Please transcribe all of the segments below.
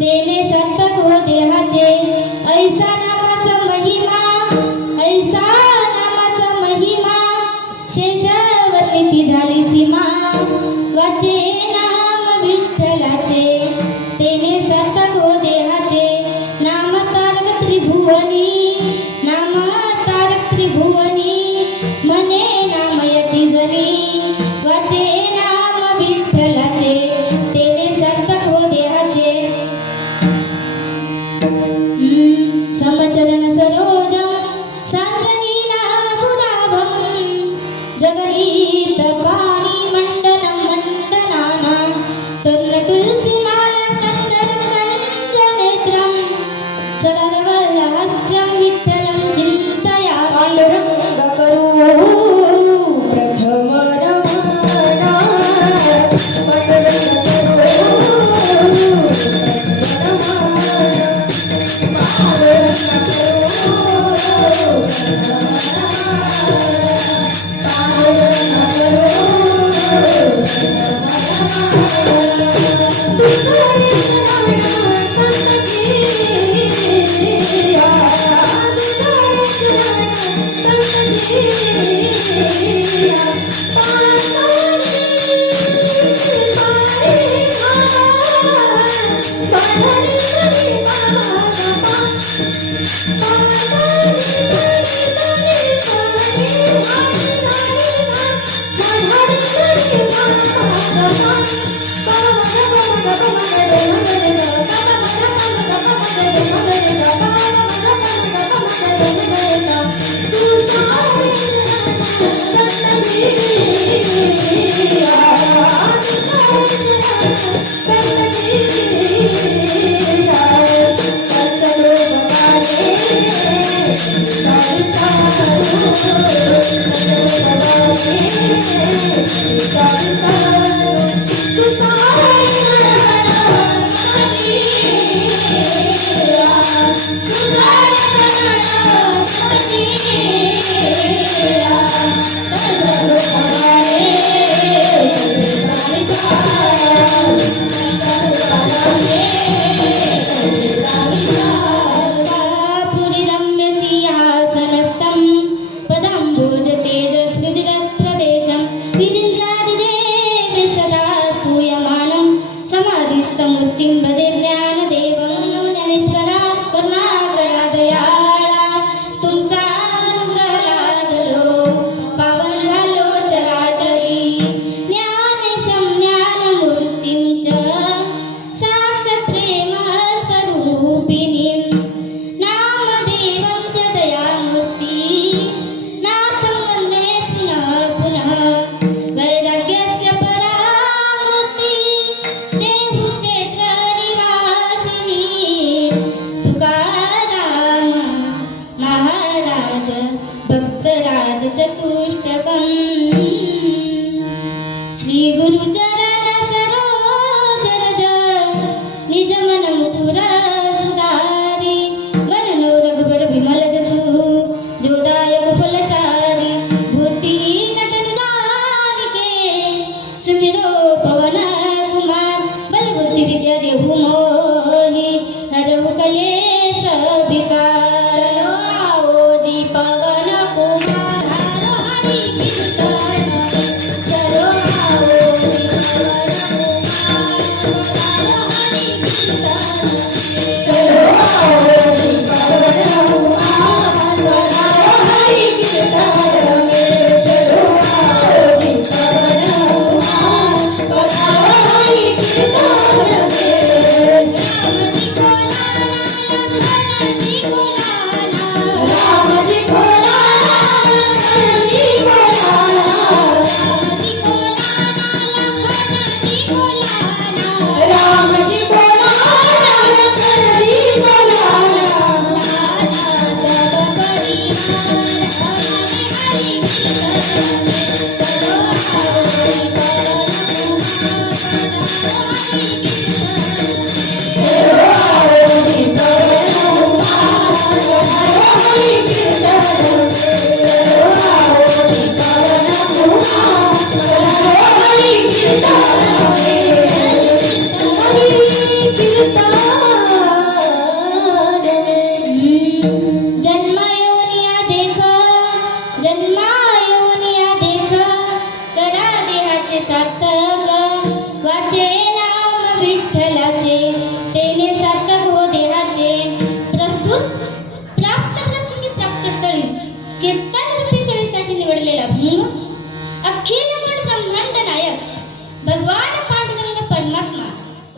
तेने सार्थक हो देहाचे. ऐसा नामाचा महिमा, ऐसा नामाचा महिमा, शेषावरती झाली सीमा. वाचे नाम विठ्ठलाचे, तेने सार्थक हो देहाचे. नाम तारक त्रिभुवनी, नाम तारक त्रिभुवनी, म्हणे नामयती जनी. वाचे नाम विठ्ठलाचे, तेने सार्थक हो देहाचे. समचलन सरोजम सान्द्रनीला गुलाबम, जगनीत पाणी मंडनं मंडनाना. तरुण तुलसी माला कंदरं कंदनेत्रं, सरलवल्लहास्यं विठ्ठलं चिन्तया. पांडुरंग करू प्रथम रमणा, पांडुरंग करू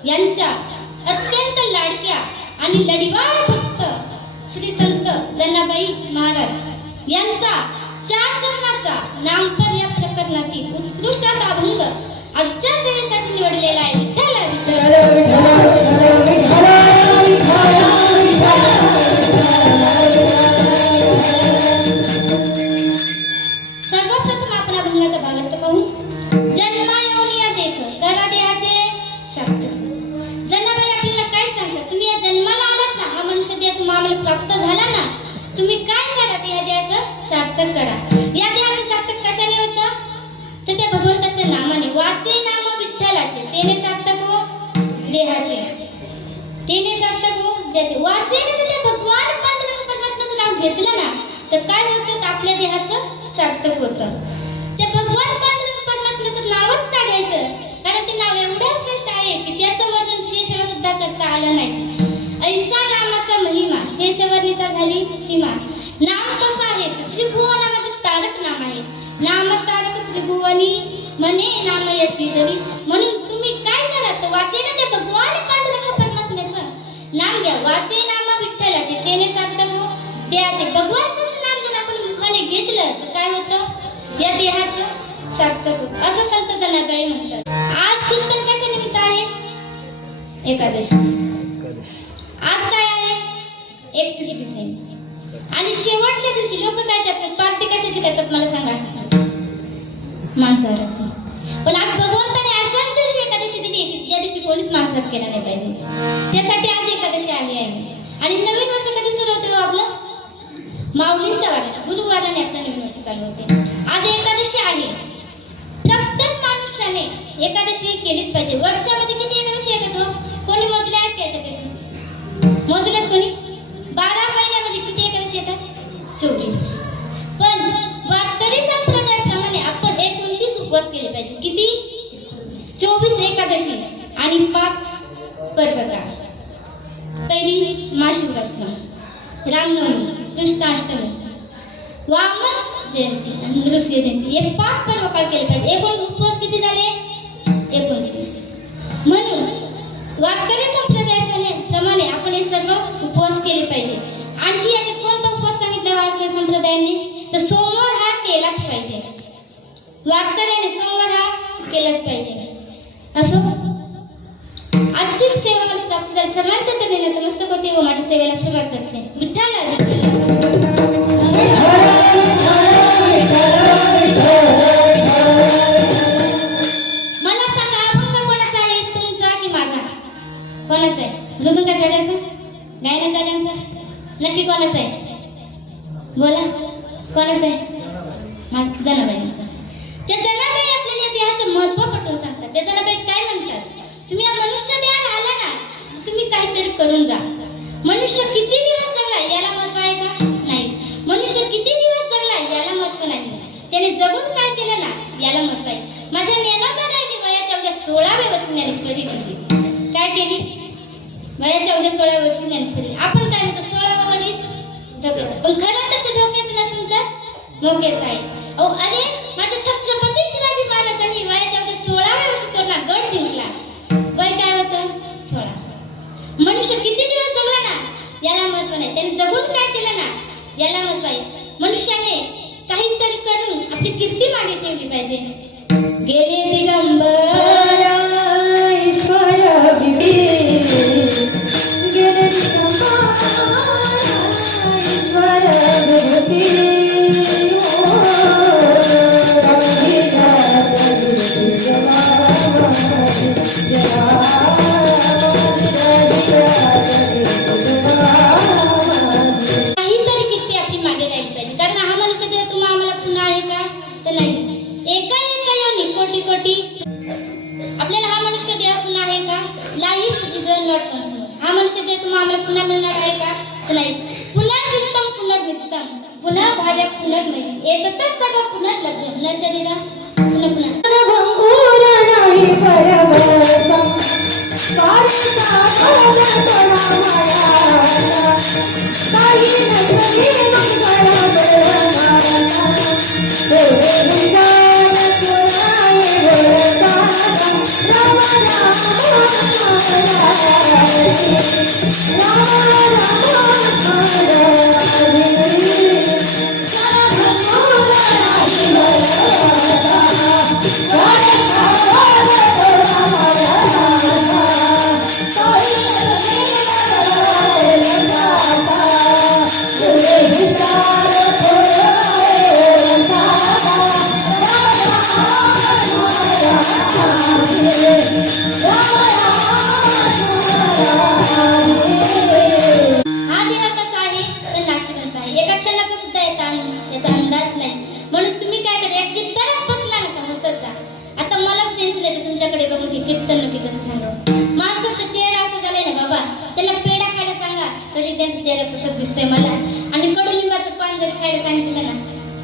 यांच्या अत्यंत लाडक्या आणि लढीवाळ भक्त श्री संत जनाबाई महाराज यांचा 4 चरणाचा नामपर या प्रकरणातील उत्कृष्ट असा अभंग आजच्या सेवेसाठी निवडलेला आहे. सर्वप्रथम आपण अभंगाचा भावार्थ पाहू. जन्मायोनिया देख करा देहाचे सार्थक. जनाबाई आपल्याला काय सांगतात, तुम्ही या जन्माला आलात ना, हा मनुष्य देह तुम्हाला प्राप्त झाला ना, तुम्ही काय करा, त्या देहाचं सार्थक करा. या देहाचं सार्थक कशाने होतं, तर त्या भगवंताच्या नामाने. वाचे नाम विठ्ठलाचे तेने सार्थक हो देहाचे, तेने सार्थक हो देहाचे. वाचे ना ते भगवान पांडुरंग परमात्म्याचं नाव घेतलं ना, तर काय होतं, आपल्या देहाचं सार्थक होतं. ते भगवान पांडुरंग परमात्म्याचं नावच का घ्यायचं, कारण ते नाव एवढं श्रेष्ठ आहे की त्याचं वर्णन शेषाला सुद्धा करता आलं नाही. ऐसा नामाचा महिमा शेषवर्णिता झाली सीमा. नाम कसं आहे, त्रिभुवनामध्ये तारक नाम आहे. नाम तारक त्रिभुवनी म्हणे नाम याची जरी. म्हणून तुम्ही काय करा, तर वाचे ना ते भगवान पांडुरंग परमात्म्याचं नाम घ्या. वाचे नाम विठ्ठलाचे तेने सार्थक हो देहाचे. भगवंताचं नाम जर आपण मुखाने घेतलं तर काय होतं, या देहाचं सार्थक होतं, असं संत जनाबाई म्हणतात. आज कीर्तन कशा निमित्त आहे, एकादशी. आज काय आहे, 31 डिसेंबर. आणि शेवटच्या दिवशी लोक काय करतात, पार्टी कशाची करतात मला सांगा, मांसाहाराची. पण आज भगवंताने अशाच दिवशी एकादशी दिली की त्या दिवशी कोणीच मांसाहार केला नाही पाहिजे. त्यासाठी आज एकादशी आली आहे. आणि नवीन वर्ष कधी सुरू होते आपलं, माऊलींच्या वाराला, गुरुवाराने आपलं नवीन वर्ष चालू होते. आज एकादशी आहे. प्रत्येक मनुष्याने एकादशी केलीच पाहिजे. वर्षामध्ये किती एकादशी येतात हो, कोणी मोजल्या आहेत का याच्यापैकी, मोजल्यात कोणी? 12 महिन्यामध्ये किती एकादशी येतात, 24. पण वारकरी संप्रदायाप्रमाणे आपण 29 उपवास केले पाहिजे. किती, 24 एकादशी आणि 5 परबका. पहिली महाशिवरात्री, रामनवमी, कृष्णाष्टमी, वामन जयंती आणि नृसिंह जयंती, हे 5 पर्व पाळ केले पाहिजे. एकूण उपवास किती झाले, 29. म्हणून वारकरी संप्रदायाप्रमाणे आपण हे सर्व उपवास केले पाहिजे. आणखी याच्यात कोणता उपवास सांगितला वारकरी संप्रदायाने, तर सोमवार हा केलाच पाहिजे. वारकऱ्याने सोमवार हा केलाच पाहिजे. असो आजची सेवा मला प्राप्त झाली. सर्वांच्या चरणी नतमस्तक होते व माझ्या सेवेला सुरुवात करते. मला सांगा, अभंग कोणाचा आहे, तुमचा की माझा? कोणाचा आहे? मृदुंगा जाड्याचा, गायना जाड्यांचा, नक्की कोणाचा आहे, बोला कोणाचा आहे? जनाबाईंचा. त्या जनाबाई आपल्याला देहाचं महत्व पटवून सांगतात. त्या जनाबाई काय म्हणतात, तुम्ही या मनुष्य देहाला आला ना, तुम्ही काहीतरी करून जा. मनुष्य किती दिवस जगला याला महत्व आहे का, नाही. मनुष्य किती दिवस जगला याला महत्व नाही, त्याने जगून काय केलं ना याला महत्व आहे. माझ्या ज्ञानोबाईने वयाच्या अवघ्या 16व्या वर्षी ज्ञानेश्वरी केली. काय केली, वयाच्या अवघ्या 16व्या वर्षी ज्ञानेश्वरी. आपण काय म्हणतो 16वा वर्ष धोक्याचं, पण खरं तर ते धोक्याचं नसेल तर मोक्याचं आहे. अरे माझ्या छत्रपती शिवाजी महाराजांनी वयाच्या अवघ्या 16व्या वर्षी तोडला गड जिंकला. वय काय होतं, 16. मनुष्य किती दिवस जगला ना याला महत्व नाही, त्याने जगून काय केलं ना याला महत्व आहे. मनुष्याने काहीतरी करून आपली कीर्ती मागे ठेवली पाहिजे. गेले दिगंबर ईश्वर विवे, गेले दिगंबर ईश्वर विवे, आपल्याला हा मनुष्य देह पुन्हा आहे का, लाईफ इज नॉट कन्फर्म. हा मनुष्य देह तुम्हाला पुन्हा मिळणार आहे का, तर नाही. पुनर्वित्तम पुनर्वित्तम, पुन्हा भाज्या पुनर्मिळेल, एकतच सर्व पुनर्लभ्य न शरीरा पुन्हा पुन्हा. नाही परवर्तम कारता काही नसले मंगळ त्यांचा चेहरा तसंच दिसतोय मला, आणि कडुलिंबाचं पान जर खायला सांगितलं ना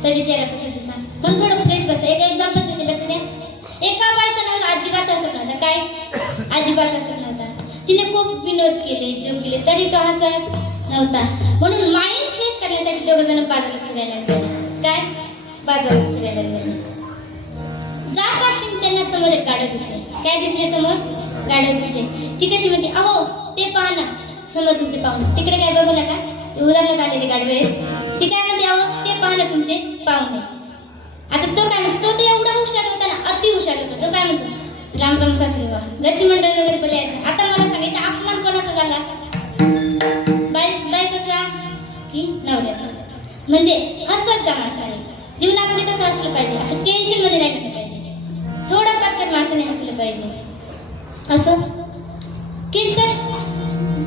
तरी चेहरा तसंच दिसा. पण थोडं फ्रेश बसतं. एक एक्झाम्पल देते, लक्ष द्या. एका बाईचा नवरा अजिबात हसत नव्हता. काय? अजिबात हसत नव्हता. तिने खूप विनोद केले, जोक केले, तरी तो हसत नव्हता. म्हणून माइंड फ्रेश करण्यासाठी दोघ जण बाजारात फिरायला गेले. काय? बाजारात फिरायला गेले. जात असतील त्यांना समोर एक गाडं दिसले. काय दिसले समोर? गाडं दिसले. ती कशी म्हणते, अहो ते पहा ना समोर तुमचे पाहुणे, तिकडे काय बघू नका, उदाहरणात आलेले गाडवे. ती काय म्हणते, अहो ते पहा ना तुमचे पाहुणे. आता तो काय म्हणतो, तो एवढा हुशार होता ना, अति हुशार होता. तो काय म्हणतो, राम राम सासरे बा, गती मंडळ वगैरे बोले. आता मला सांगायचं अपमान कोणाचा झाला? बायकोचा की नवऱ्याचा? म्हणजे हसत का माणसाने? जीवनामध्ये कसं असलं पाहिजे, असं टेन्शन मध्ये राहिलं पाहिजे, थोडं पात्र माणसाने हसलं पाहिजे. असं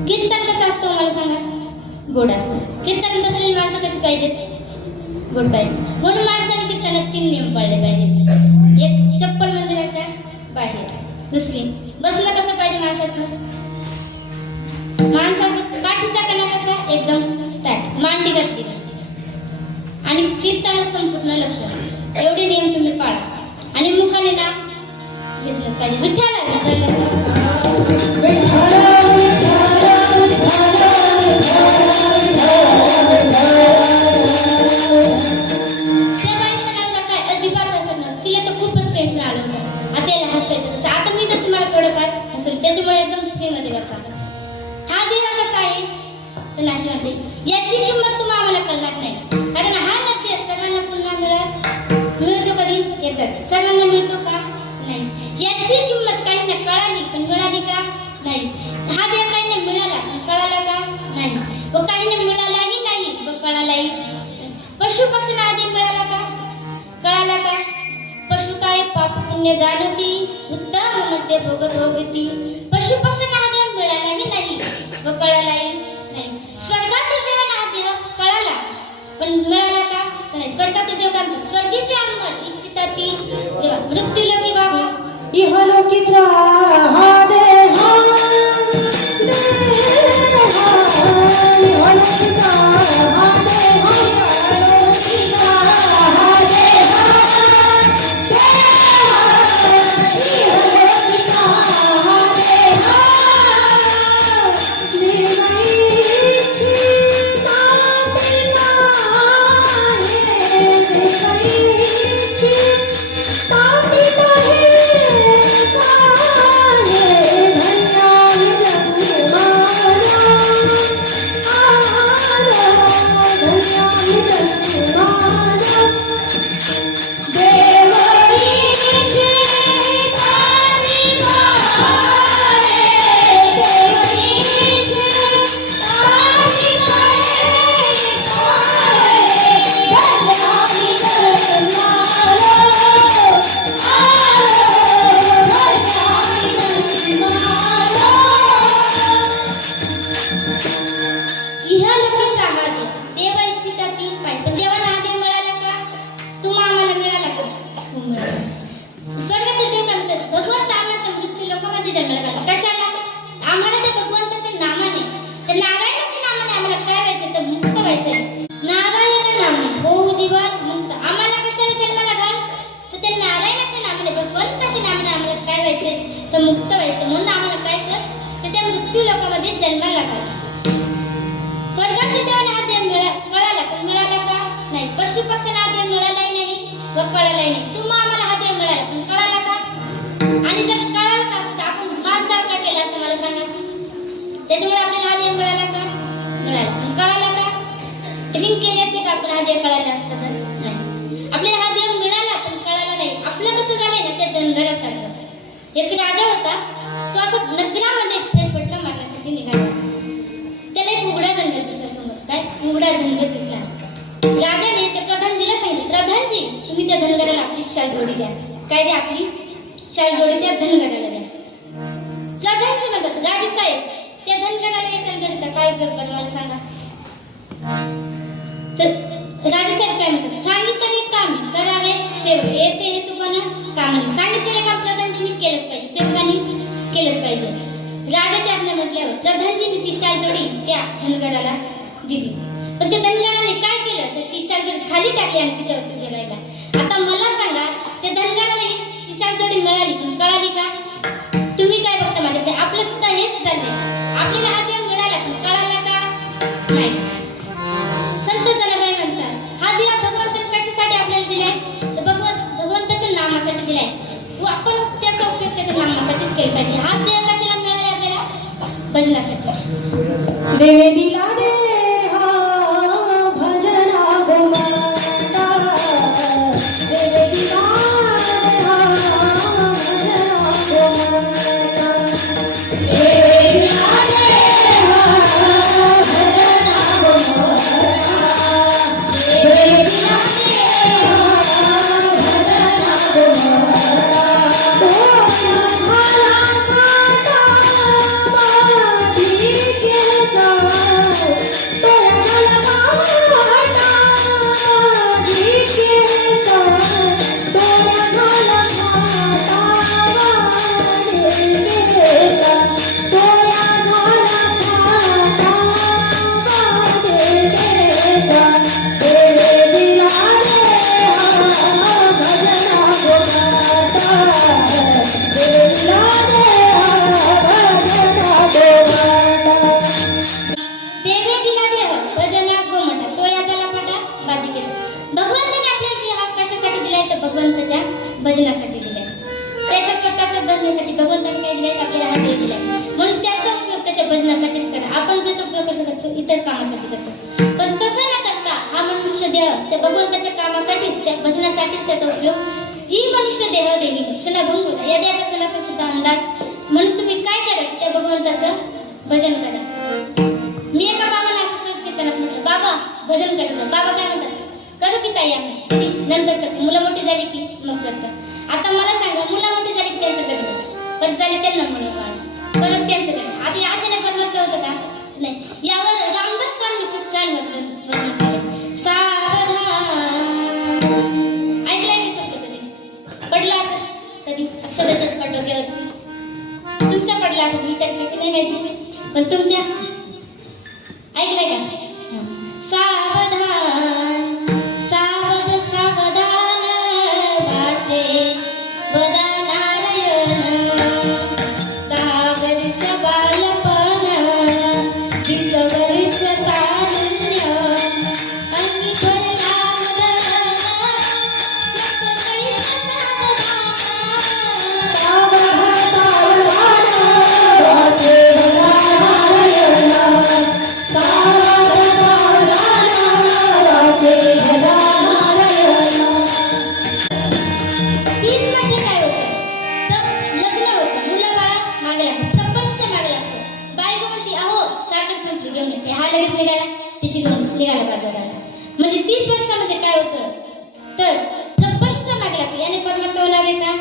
कीर्तन कसं असतं मला सांगा? गोड असतं. कीर्तन बसलेली माणसं कशी पाहिजेत? गोड पाहिजे. म्हणून माणसाने कीर्तनात 3 नियम पाळले पाहिजेत. एक, चप्पल मंदिराच्या बाहेर. दुसरी, बसणं कसं पाहिजे माणसाचं? माणसाचा पाठीचा कणा कसा? एकदम ताट, मांडी घातली. आणि कीर्तनात संपूर्ण लक्ष. एवढे नियम तुम्ही पाळा. आणि मुखाने नाम घेतलं पाहिजे. विठ्ठल त्याच्यामुळे एकदम स्थितीमध्ये बसा. हा दिवा कसा आहे? तर नाशिमध्ये. याची किंमत तुम्हाला आम्हाला कळणार नाही, कारण हा नक्की सर्वांना पुन्हा मिळतो कधी? एकच. सर्वांना मिळतो का? नाही. याची किंमत काहींना कळाली पण मिळाली का? नाही. हा दिवा काहींना मिळाला पण कळाला का? नाही. व काहींना मिळालाही नाही व कळालाही. पशु पक्षांना हा दिवा मिळाला का? कळाला का? पशु काय पाप पुण्य जाणती, उत्तम मध्य भोग भोगती. पशु पक्षांना हा देव मिळालाही नाही व कळालाही नाही. स्वर्गातील देवांना हा देव कळाला पण मिळाला का? नाही. स्वर्गातील देव काय म्हणतात? स्वर्गीचे अंमल इच्छिता ती देवा. मृत्यूलोकी बाबा, इहलोकीचा हा देह, इहलोकीचा हा तर मुक्त व्हायचं. म्हणून आम्हाला काय कर, तर त्या मृत्यू लोकांमध्ये जन्माला घाल. स्वर्गातील देवाला हा देव कळाला पण मिळाला का? नाही. पशु पक्षांना हा देव मिळालाही नाही व कळालाही नाही. तुम्हाला आम्हाला हा देव मिळाला पण कळाला का? आणि जर कळाला तर आपण मानचाल का केला असं मला सांगा. त्याच्यामुळे आपल्याला हा देव मिळाला का? मिळाला. पण कळाला का? ड्रिंक केली असते का आपण हा देव कळाला असतं तर? नाही. आपल्याला हा देव मिळाला पण कळाला नाही. आपलं कसं झालंय ना, त्या धनगरासारखं. एक राजा होता, तो असा नगरामध्ये फेरफटका मारण्यासाठी निघाला. त्याला एक उघडा धनगर दिसला समोर. काय? उघडा धनगर दिसला. राजाने त्या प्रधानजीला सांगितलं, प्रधानजी तुम्ही त्या धनगराला आपली शाल जोडी द्या. काय द्या? आपली शाल जोडी त्या धनगराला द्या. प्रधानजी म्हणतात, राजे साहेब त्या धनगराला या शाल जोडीचा काय उपयोग बरं मला सांगा. तर राजे साहेब काय म्हणतात, सांगितलेले काम करावे सेवक, येते हे तुम्हाला कामाने. सांगितलेले काम प्रधानजींनी केलंच पाहिजे, सेवकांनी केलंच पाहिजे. राजाच्या आज्ञा म्हटल्यावर प्रधानजींनी ती शाल जोडी त्या धनगराला दिली. पण त्या धनगराने काय केलं तर ती शालजोडी खाली टाकली आणि तिच्यावर उभे राहिला. आता मला सांगा त्या धनगराला ती शालजोडी मिळाली पण कळाली का? तुम्ही काय बघता माझ्याकडे? आपलं सुद्धा हेच चाललंय. आपल्याला हा देव मिळाला पण कळाला का? नाही. संत जनाबाई म्हणतात हा देव भगवंताने कशासाठी आपल्याला दिलाय तर भगवंताच्या नामासाठी दिलाय. व आपण त्याचा उपयोग त्याच्या नामासाठीच केला पाहिजे. हा देव कशाला मिळाला आपल्याला? भजनासाठी. देवे दिला देहा भजना गोमाता देवे दिला देहा भजना गोमाता देवे दिला देहा भजना गोमाता देवे दिला देहा भजना गोमाता भगवंताच्या भजनासाठी दिलाय. त्याच्या स्वतःच्या भजनासाठी भगवंताने काय दिलाय आपल्याला हा देव दिलाय. म्हणून त्याचा उपयोग त्याच्या भजनासाठीच करा. आपण त्याचा उपयोग कसा करतो? इतर कामासाठी करतो. पण तसं न करता हा मनुष्य देह त्या भगवंताच्या कामासाठीच त्या भजनासाठीच त्याचा उपयोग. ही मनुष्य देह देवी क्षणभंग होता या देहाचा क्षणाचा सुद्धा अंदाज. म्हणून तुम्ही काय करा त्या भगवंताचं भजन करा. मी एका बाबाला असं संस्कृत म्हटलं बाबा भजन करतो. बाबा काय म्हणतात? करू की ताई आम्ही नंतर करतो. मुलं मोठी झाली की मग करतात. आता मला सांगा मुलं मोठी झाली की त्यांचं करतो पण झाले त्यांना म्हणून परत त्यांचं करतो. आधी अशाने बनवलं होतं का? नाही. यावर रामदास स्वामी खूप छान म्हटलं सावधान. ऐकलंय की शब्द कधी पडला असं कधी अक्षराच्याच पडलो किंवा तुमच्या पडला असं मी तर नाही माहिती पण तुमच्या ऐकलंय का? सावधान म्हणजे 30 वर्षामध्ये काय होतं तर पंच मागला याने परमात्मा लागले का?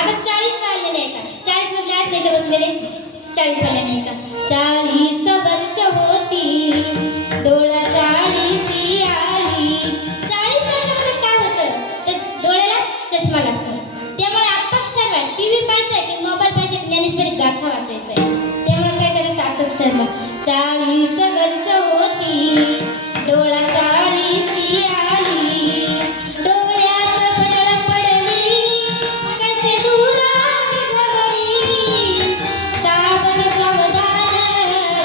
आता 40 वाले नाही का? 40 मधले आज नाही बसलेले 40 वाले नाही का? 40 वर्ष होती डोळा 40 आली. 40 वर्षामध्ये काय होतं तर डोळ्याला चष्मा लागतो. त्यामुळे आताच ठरवा टीव्ही पाहायचंय की मोबाईल पाहायचा ज्ञानेश्वरी गाथा वाचायचंय. त्यामुळे काय करायचं आताच ठरवा 40 वर्ष होती डोळा 40 आली. डोळ्यात बळ पडली कसे दुराणी जवळी. सावर सावधान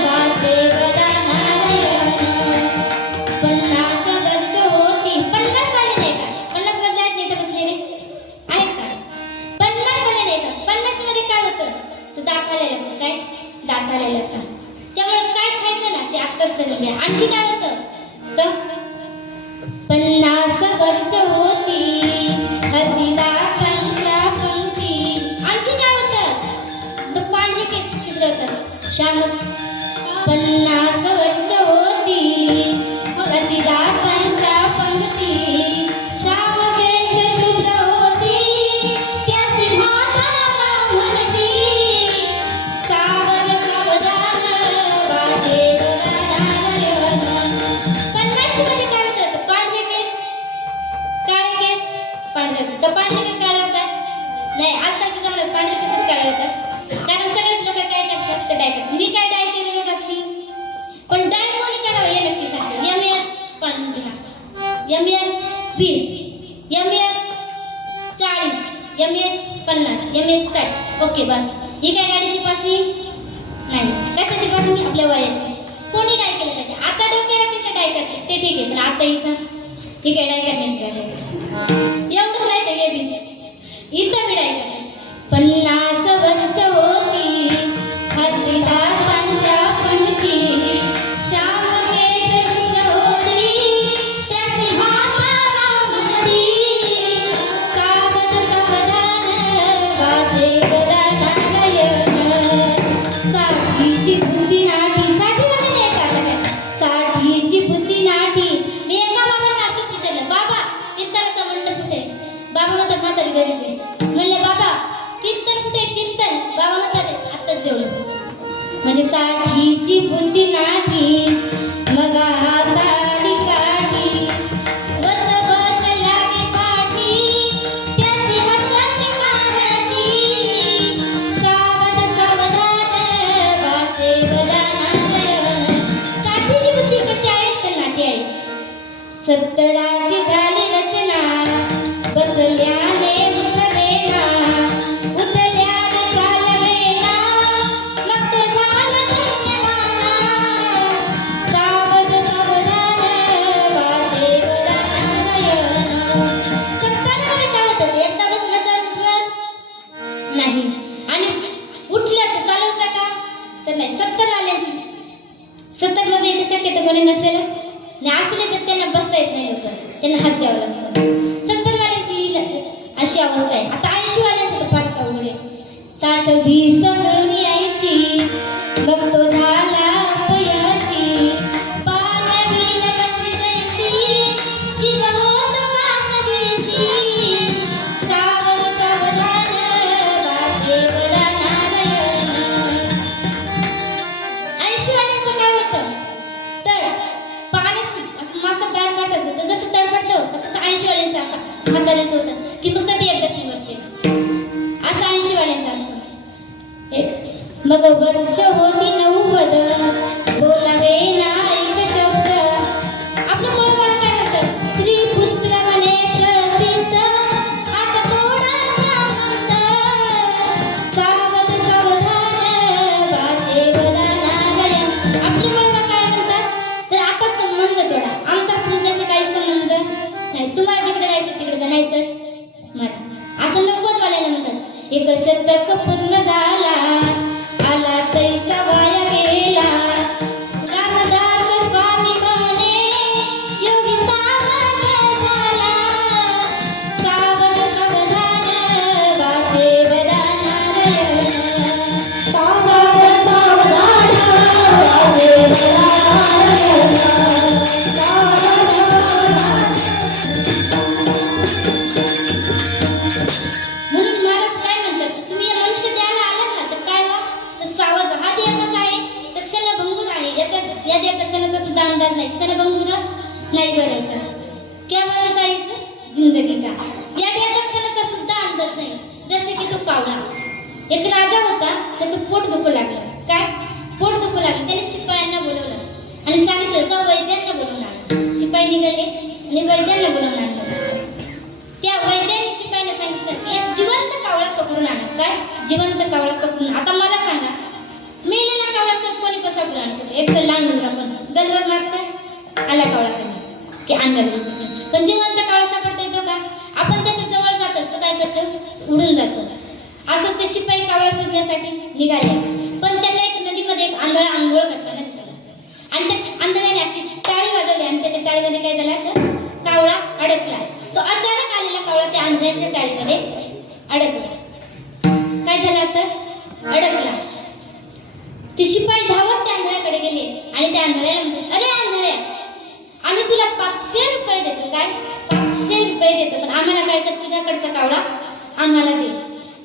वाचे वदानारायण. 50 वर्ष होती 50 आले नाही का? 50 मधले आहेत नाही तर बसलेले आहेत का? 50 आले नाही का? 50 मध्ये काय होतं तर दात आलेला लागतं. काय दात आलेला लागतं. त्यामुळे काय खायचं ना ते आत्ताच ठरवले. आणखी काय होतं तर 50 वर्ष होती हरिदासांच्या पंक्ती. आणखी काय होतं तर पांढरे केस शुभ्र होतात श्याम. 50 वर्ष होती हरिदासांच्या पंक्ती. श्याम केस शुभ्र होती त्या सिंहासनाला म्हणती. सावर सावधान वाचे वदानारायण. 50 मध्ये काय होतं पांढरे केस काळे केस पांढरे तर पांढरे केस काळे होतात नाही. आजकालच्या जमान्यात पांढरे केस काळे होतात कारण सगळेच लोक काय करतात तर काय करतात. मी काय डायची व्हिडिओ टाकली 20, MH 40, MH 50, MH 60. ओके बस. ही काय गाडीची पासिंग नाही. कशाची पासिंग? आपल्या वयाची. कोणी काय केलं पाहिजे? आता डोक्याला कसं काय करते ते ठीक आहे, पण आता इथं ही काय डाय करण्याची गाडी एवढं नाही तर बी इथं बी डाय करायचं. 50 वर्ष होती हरिदासांच्या पंथी, श्याम केश शुभ्र होती त्या सिंहासनावरती. सावध सावधान वाजे गदानारायण, साठीची बुद्धी नाठी. साठीची बुद्धी नाठी. मी एका बाबांना असंच विचारलं, बाबा कीर्तनाचा मंडप कुठे? बाबा म्हणतात म्हातारी घरीच आहे. म्हणले बाबा कीर्तन कुठे? कीर्तन. बाबा म्हणतात आत्ताच जेवलो. म्हणजे साठीची बुद्धी नाठी मग हाताळी काठी, बस बस लागे पाठी त्या सिंहासनाची कानाची. सावध सावधान वाचे गदानारायण. साठीची बुद्धी कशी आहे तर नाठी आहे. सत्तराची झाली रचना बसल्याने उठलेला, उठल्याने चालवेला मग तो झाला धन्यवाना. सावध सावधान वाचे गदानारायण. सत्तरमध्ये काय होतं? एकदा बसलं तर उठलं नाही आणि उठलं तर चालवता का? तर नाही. 70 आल्याची 70 मध्ये येते शक्यता कोणी नसेल आणि असले तर त्यांना बसता येत नाही, लवकर त्यांना हात द्यावा लागतो. 70 वाल्यांची अशी अवस्था आहे. आता 80 वाल्यांचं तर पाच अवघड आहे. 60 20 मिळून 80 मग तो झाला अपयशी. पाण्याविण कशी जैसी जीव होतो कासबीसी. सावध सावधान वाचे गदानारायण. 80 वाल्यांचं काय होतं तर पाण्यात असं मासा बाहेर काढतात तर जसं तडफडतं तसं 80 वाल्यांचं असं म्हाताऱ्यांचं होतं की मग कधी एकदा ती वरती असं 80 वाल्यांचं असतं. मग वर्ष होती 90 बोलावे ना एक शब्द. आपलं मुळवाड काय म्हणतात? स्त्री पुत्र म्हणे प्रसिद्ध आता थोडा श्रावंत. सावध सावधान वाचे गदानारायण. आपली मुळवा काय म्हणतात तर आता संबंध तोडा. आमचा तुमच्याशी काही संबंध नाही. तुम्हाला जिकडे जायचं तिकडे जा, नाही तर मरा. असं 90 वाल्याला म्हणतात. एक शतक पूर्ण झाला आला तैसा वाया गेला. रामदास स्वामी म्हणे योगी सावध झाला. सावध सावधान वाचे गदानारायण. सावध सावधान वाचे गदानारायण. म्हणून महाराज काय म्हणतात? तुम्ही या मनुष्य देहाला आलात ना तर काय व्हा तर सावध. हा देह कसा आहे तर क्षणभंगूर आहे. या देहाचा क्षणाचा सुद्धा अंदाज नाही. क्षणभंगूर नाही करायचा. केवळ असायचं जिंदगी का. या देहाचा क्षणाचा सुद्धा अंदाज नाही. जसे की तो कावळा. एक राजा होता, त्याचं पोट दुखू लागलं. काय पोट दुखू लागलं? त्याने शिपायांना बोलवलं आणि सांगितलं जाऊ वैद्यांना बोलवून आण. शिपाई निघाले आणि वैद्यांना बोलवून आणलं. त्या वैद्यांनी शिपायांना सांगितलं की एक जिवंत कावळा पकडून आणा. काय जिवंत कावळा पकडून. आता मला सांगा मेलेला कावळा सहज कोणी कसा पकडून आणतो? एक तर लहान मुलगा पण गलवर मागतं आला कावळा कमी की आणलं. पण जिवंत कावळा सापडता येतो का? आपण त्याच्या जवळ जात असतो काय करतो? उडून जातो. असं ते शिपाई कावळा शोधण्यासाठी निघाले. पण त्यांना एक नदीमध्ये एक आंधळा आंघोळ करताना दिसला आणि त्या आंधळ्याने अशी टाळी वाजवली आणि त्याच्या टाळीमध्ये काय झालं तर कावळा अडकला. तो अचानक आलेला कावळा त्या आंधळ्याच्या टाळीमध्ये अडकला. काय झालं तर अडकला. ते शिपाई धावत त्या आंधळ्याकडे गेले आणि त्या आंधळ्याला म्हणले अरे आंधळ्या आम्ही तुला 500 रुपये देतो. काय 500 रुपये देतो पण आम्हाला काय तर तुझ्याकडचा कावळा आम्हाला दे.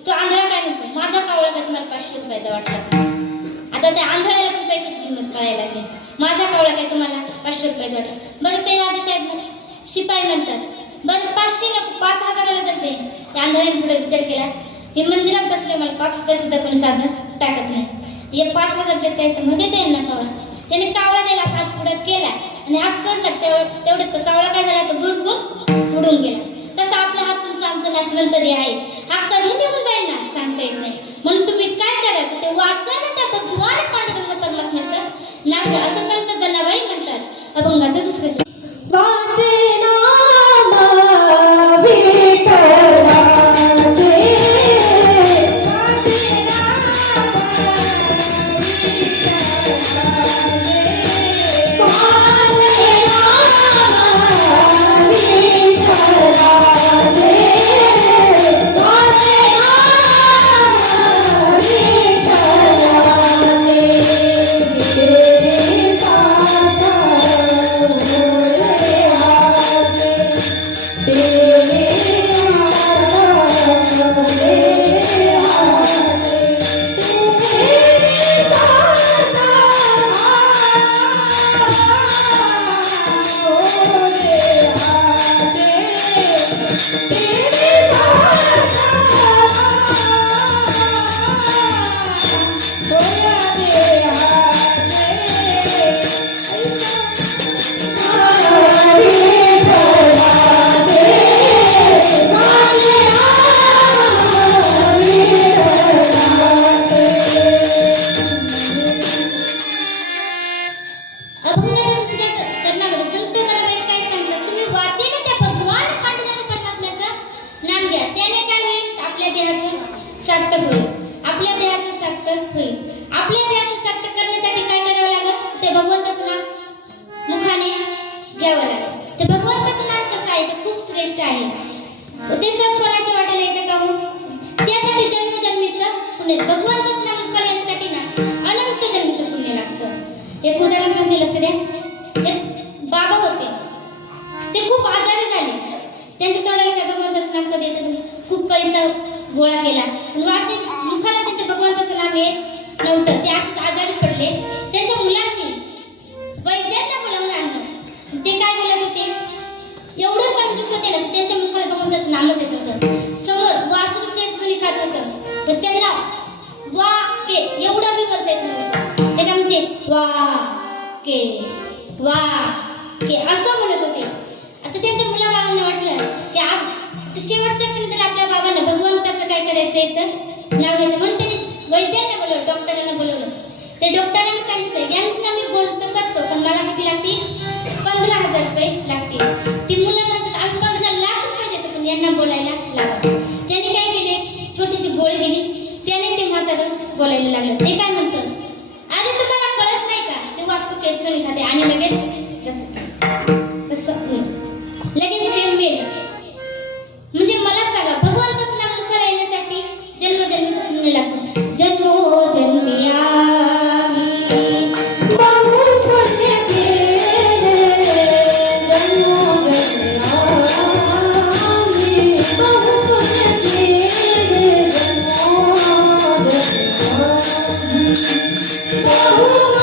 तो आंधळा काय म्हणतो माझा कावळा का तुम्हाला 500 रुपयाचा वाटला? आता त्या आंधळ्याला पण पैशाची किंमत कळायला लागली. माझा कावळा काय तुम्हाला 500 रुपयाचा वाटला? बरं ते राजेसाहेब शिपाई म्हणतात बरं 500 नको 5000ला तर दे. त्या आंधळ्याने थोडा विचार केला हे मंदिरात बसले मला 5 रुपये सुद्धा कोणी साधं टाकत नाही. हे 5000 देता येतं मध्ये ते यांना कावळा. त्याने कावळा द्यायला हात पुढे केला आणि हात सोडला तेवढ्यात तो कावळा काय झाला तो गुरगुर उडून गेला. तसा आपला हात तुमचा आमचा नॅशनल तरी आहे, हा कधी निघून जाईल ना सांगता येत नाही. म्हणून तुम्ही काय करा, ते वाचा ना त्या भगवान पांडुरंग परमात्म्याचं नाव घ्या, असं संत जनाबाई म्हणतात. अभंगाचं दुसरं वाचे नाम विठ्ठलाचे, वाचे नाम सार्थक होईल. आपल्या देहाचं सार्थक होईल. आपल्या देहाचं सार्थक करण्यासाठी काय करावं लागेल, ते भगवंताचं नाम मुखाने घ्यावं लागेल. ते भगवंताचं नाम कसं आहे, ते खूप श्रेष्ठ आहे. ते सहज कोणाच्या वाटेला येतं का हो? त्यासाठी जन्मजन्मीचं पुण्य, भगवंताचं नाम मुखाला येण्यासाठी ना अनंत जन्मीचं पुण्य लागतं. एक उदाहरण सांगते, लक्ष द्या. एक बाबा होते, ते खूप आजारी झाले. त्यांच्या तोंडाला काय भगवंताचं नाम कधी येतं? खूप पैसा गोळा केला, पण वाचे मुखाला त्यांच्या भगवंताचं नाम येत नव्हतं. ते असेच आजारी पडले. त्यांच्या मुलांनी वैद्यांना बोलावून आणलं. ते काय बोलत होते, एवढं कंजूस होते ना, त्यांच्या मुखाला भगवंताचं नामच येत होतं. समोर वासरू ते सुनी खात होतं, तर त्यांना वा के एवढं बी बोलता येत नव्हतं. ते काय म्हणते, वा के असं म्हणत होते. आता त्यांच्या मुलाबाळांना वाटलं की आज शेवटच्या क्षणी आपल्या बाबांना भगवंताचं काय करायचं तर नाव घ्यायचं. म्हणून त्यांनी वैद्यांना बोलवलं, डॉक्टरांना बोलवलं. ते डॉक्टरांनी सांगितलं, यांना मी बोलतो करतो, पण मला किती लागतील, 15,000 रुपये लागतील. ती मुलं म्हणतात, आम्ही 15 लाख रुपये देतो, पण यांना बोलायला लावा. त्यांनी काय केले, छोटीशी गोळी दिली, त्याने ते म्हातारं बोलायला लागलं. ते काय म्हणतं, अरे तुम्हाला कळत नाही का, ते वास्तू केसरी खाते आणि लगेच लगेच प्रेम. म्हणजे मला सांगा, भगवंताचं नाम मुखाला येण्यासाठी जन्मजन्मीचं पुण्य लागतं. जन्मोजन्मी आम्ही बहु पुण्य केले, जन्मोजन्मी आम्ही बहु पुण्य केले, जन्मोजन्मी बहु पुण्य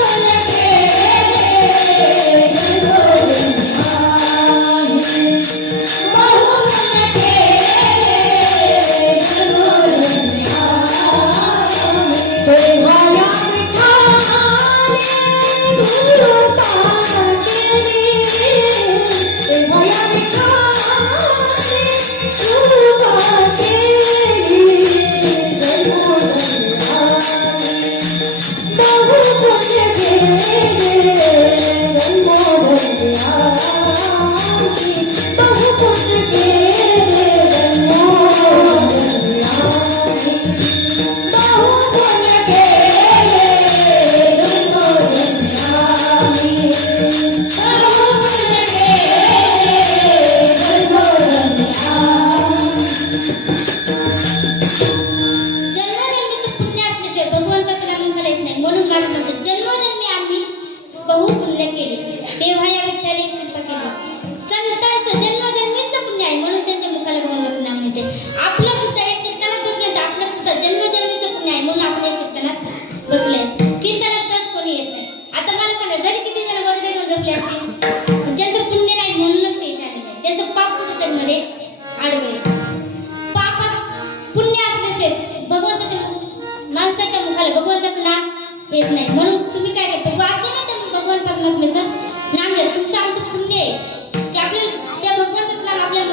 केले, जन्मोजन्मी येत नाही. म्हणून तुम्ही काय करता, वाचा ना त्या भगवान परमात्म्याचं नाम घ्या. तुमचं आमचं पुण्य आहे की आपल्याला त्या भगवंताचं नाम आपल्या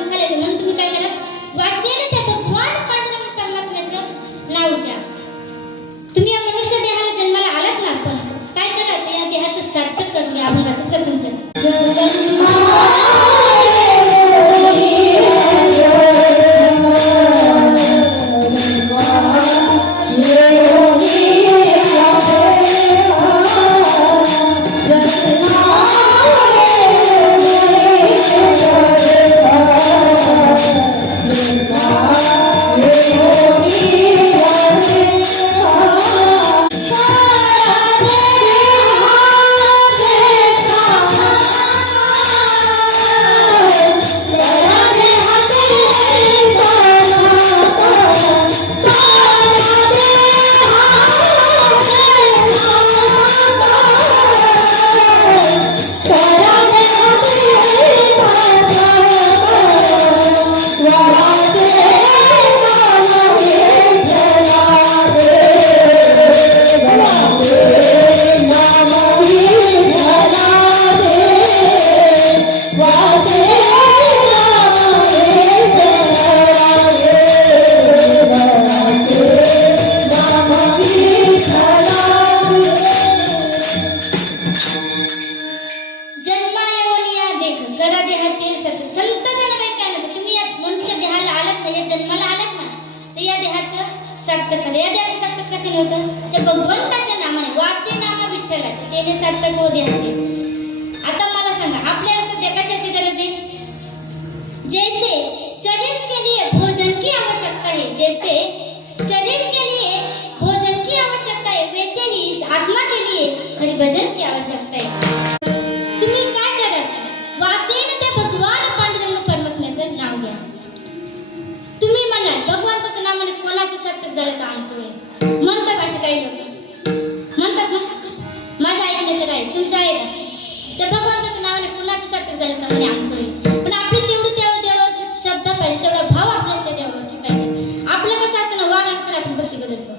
जैसे शरीर के लिए भोजन की आवश्यकता है वैसे ही इस आत्मा के लिए हरिभजन की आवश्यकता है. तुम्ही काय करा वाचेन ते भगवान पांडुरंग परमात्म्याचं नाव घ्या. तुम्ही म्हणाल भगवंताचं नाव म्हणजे कोणाचं सत्य जळत आणतोय म्हणतात असे काही लोक म्हणतात ना. माझ्या ऐकण्याचं काय तुमचं आहे का? त्या भगवंताचं नावाने कुणाचं सत्य जळत म्हणे आणतोय. पण आपली तेवढी देवाची शब्द पाहिजे तेवढा भाव आपल्या त्या देवाची पाहिजे. आपलं कसं असतं ना वार अक्षर आपण भक्ती बदलतो.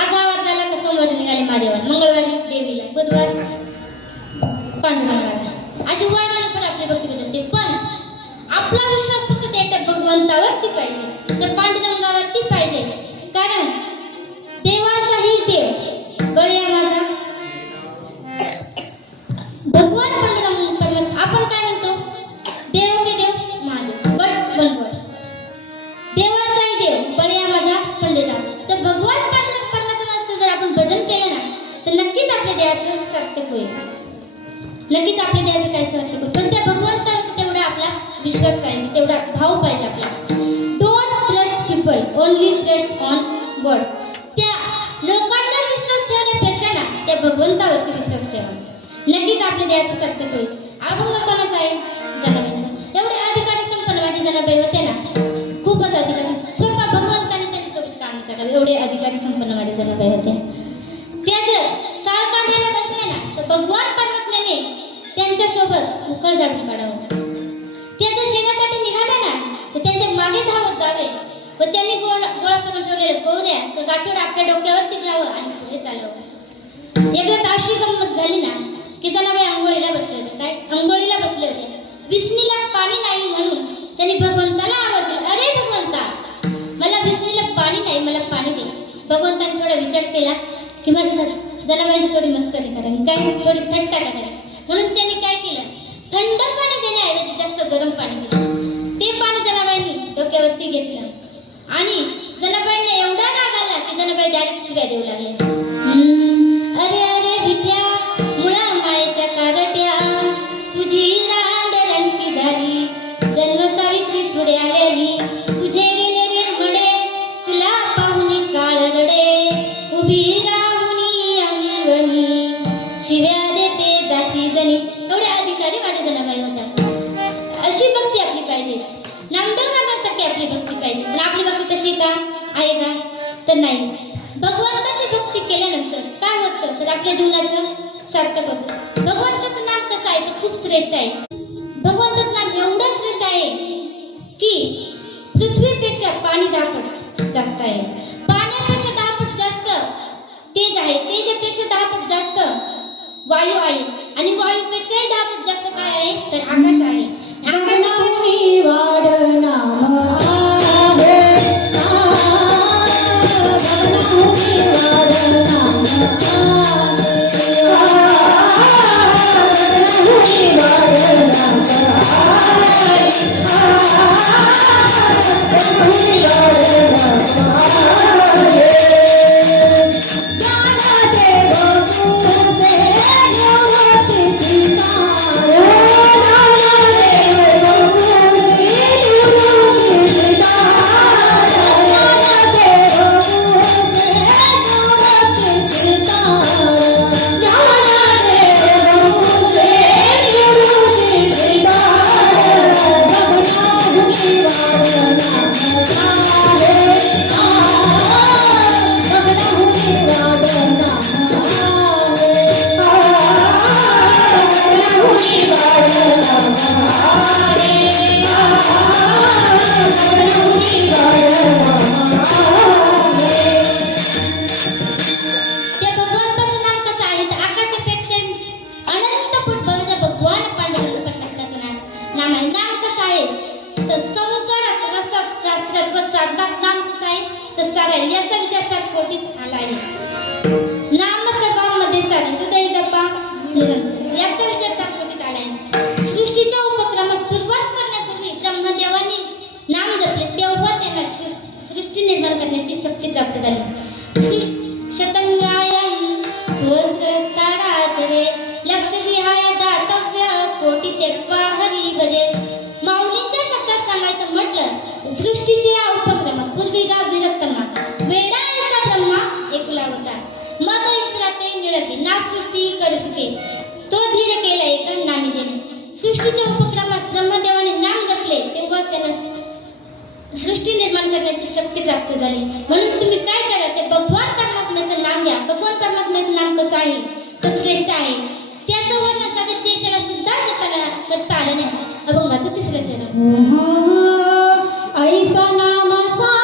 आज हा वार झाला का सोमवारी निघाले महादेवाला, मंगळवारी देवीला, बुधवार पांडुरंगाला, अशी वारानुसार आपली भक्ती बदलते. पण आपला विश्वास फक्त त्या भगवंतावरती पाहिजे तर पांडुरंगावरती पाहिजे. कारण देवाचाही देव बळीया माझा भगवान पांडुरंग परमात्मा. आपण काय म्हणतो देव के देव महादेव बट बनवड देवाचाही देव बळीया माझा पंडिता. तर भगवान पांडुरंग परमात्म्याचं जर आपण भजन केलं ना तर नक्कीच आपल्या देहाचं सार्थक होईल. नक्कीच आपल्या देहाचं काय सार्थक होईल. पण त्या भगवंतावर तेवढा आपला विश्वास पाहिजे तेवढा भाव पाहिजे आपला. Don't trust people only trust on God. त्या लोकांवर विश्वास ठेवण्यापेक्षा ना त्या भगवंतावरती विश्वास ठेवा. नक्कीच आपल्या देहाचं सार्थक होईल. अभंग कोणाचा आहे? जनाबाईंचा. एवढे अधिकारी संपन्न माझे जनाबाई होते ना, खूपच अधिकारी. स्वतः भगवंताने त्यांच्यासोबत काम करावे एवढे अधिकारी संपन्न माझे जनाबाई होते. त्या जर साळ काढायला बसले ना तर भगवान परमात्म्याने त्यांच्यासोबत उकळ झाडून काढावं. ते जर शेणासाठी निघाले ना तर त्यांच्या मागे धावत जावे व त्यांनी गोळा करून ठेवलेले गौऱ्या तर गाठोड आपल्या डोक्यावरती घ्यावं आणि पुढे चालवावं. एकदा तर अशी गंमत झाली ना की जनाबाई अंघोळीला बसले होते. काय अंघोळीला बसले होते. विसनीला पाणी नाही म्हणून त्यांनी भगवंताला आवाज दिला, अरे भगवंता मला विसनीला पाणी नाही, मला पाणी दे. भगवंताने थोडा विचार केला की म्हणतात जनाबाईंची थोडी मस्करी करावी, काय थोडी थट्टा करावी. म्हणून त्यांनी काय केलं, थंड पाणी देण्याऐवजी जास्त गरम पाणी दिलं. ते पाणी जनाबाईंनी डोक्यावरती घेतलं आणि जनाबाईंना एवढा राग आला की जनाबाई डायरेक्ट शिव्या देऊ लागले. अरे अरे विठ्या मुळा मायेच्या कारट्या तुझी रांड रणकी झाली. जन्म सावित्री पुढे आलेली तुझे गेले रे मडे तुला पाहुणी काळ रडे उभी राहुनी अंगणी शिव्या देते दासी जणी. एवढे अधिकारी माझ्या जनाबाई होत्या. अशी भक्ती आपली पाहिजे. नामदेव मागासाठी आपली भक्ती पाहिजे. पण आपली भक्ती तशी का आहे का तर नाही. भगवंताची भक्ती केल्यानंतर काय होतं तर आपल्या जीवनाचं सार्थक होतं. भगवंताचं नाम कसं आहे तर खूप श्रेष्ठ आहे. भगवंताचं नाम एवढं श्रेष्ठ आहे की पृथ्वीपेक्षा पाणी 10 पट जास्त आहे. पाण्यापेक्षा 10 पट जास्त तेज आहे. तेजापेक्षा 10 पट जास्त वायू आहे आणि वायूपेक्षा 10 पट जास्त काय आहे तर आकाश आहे. गगनाहूनी वाढ नाम आहे. गगनाहूनी वाढ नाम आहे. गगनाहूनी वाढ नाम आहे. गगनाहूनी वाढ नाम आहे. ज्ञानदेव तुझे योगाची सितार. याचा विचार 7 कोटीत आला आहे. नाम सर्वांमध्ये सारे हृदय जपा याचा विचार 7 कोटीत आला आहे. सृष्टीच्या उपक्रमास सुरुवात करण्यापूर्वी ब्रह्मदेवांनी नाम जपले तेव्हा त्यांना सृष्टी निर्माण करण्याची शक्ती प्राप्त झाली. शतंगायं सहस्रताराचरे लक्षविहाय दातव्य कोटी त्यक्त्वा हरी भजे. माऊलींच्या शब्दात सांगायचं म्हटलं सृष्टीच्या उपक्रमात सृष्टीच्या उपक्रमात ब्रह्मदेवाने नाम जपले तेव्हा त्याला सृष्टी निर्माण करण्याची शक्ती प्राप्त झाली. म्हणून तुम्ही काय करा, ते भगवान परमात्म्याचं नाम घ्या. भगवान परमात्म्याचं नाम कसं आहे, तर श्रेष्ठ आहे. त्याचं वर्णन साधे शेषाला सुद्धा करता आलं नाही. अभंगाचं तिसरं चरण. ऐसा नामाचा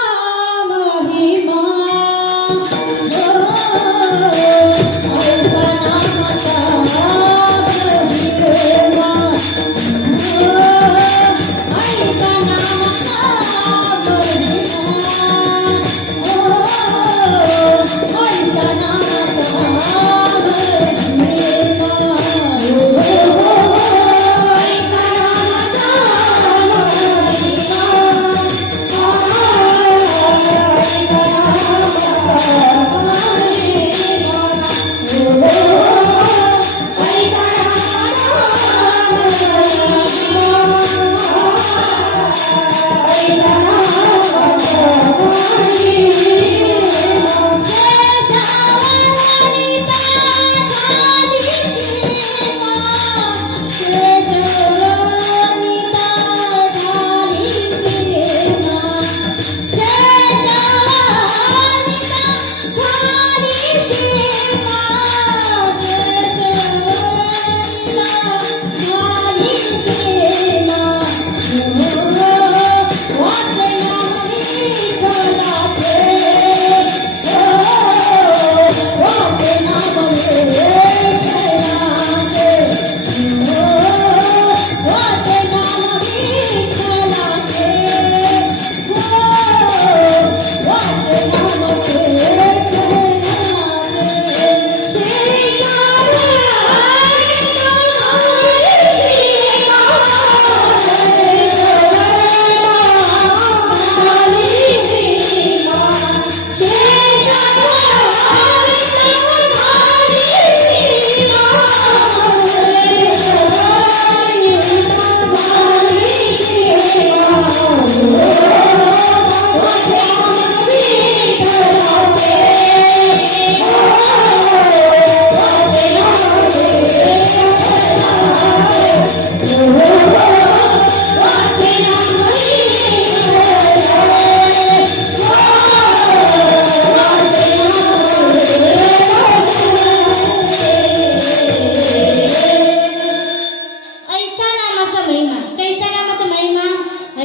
महिमा, ऐसा नामाचा महिमा,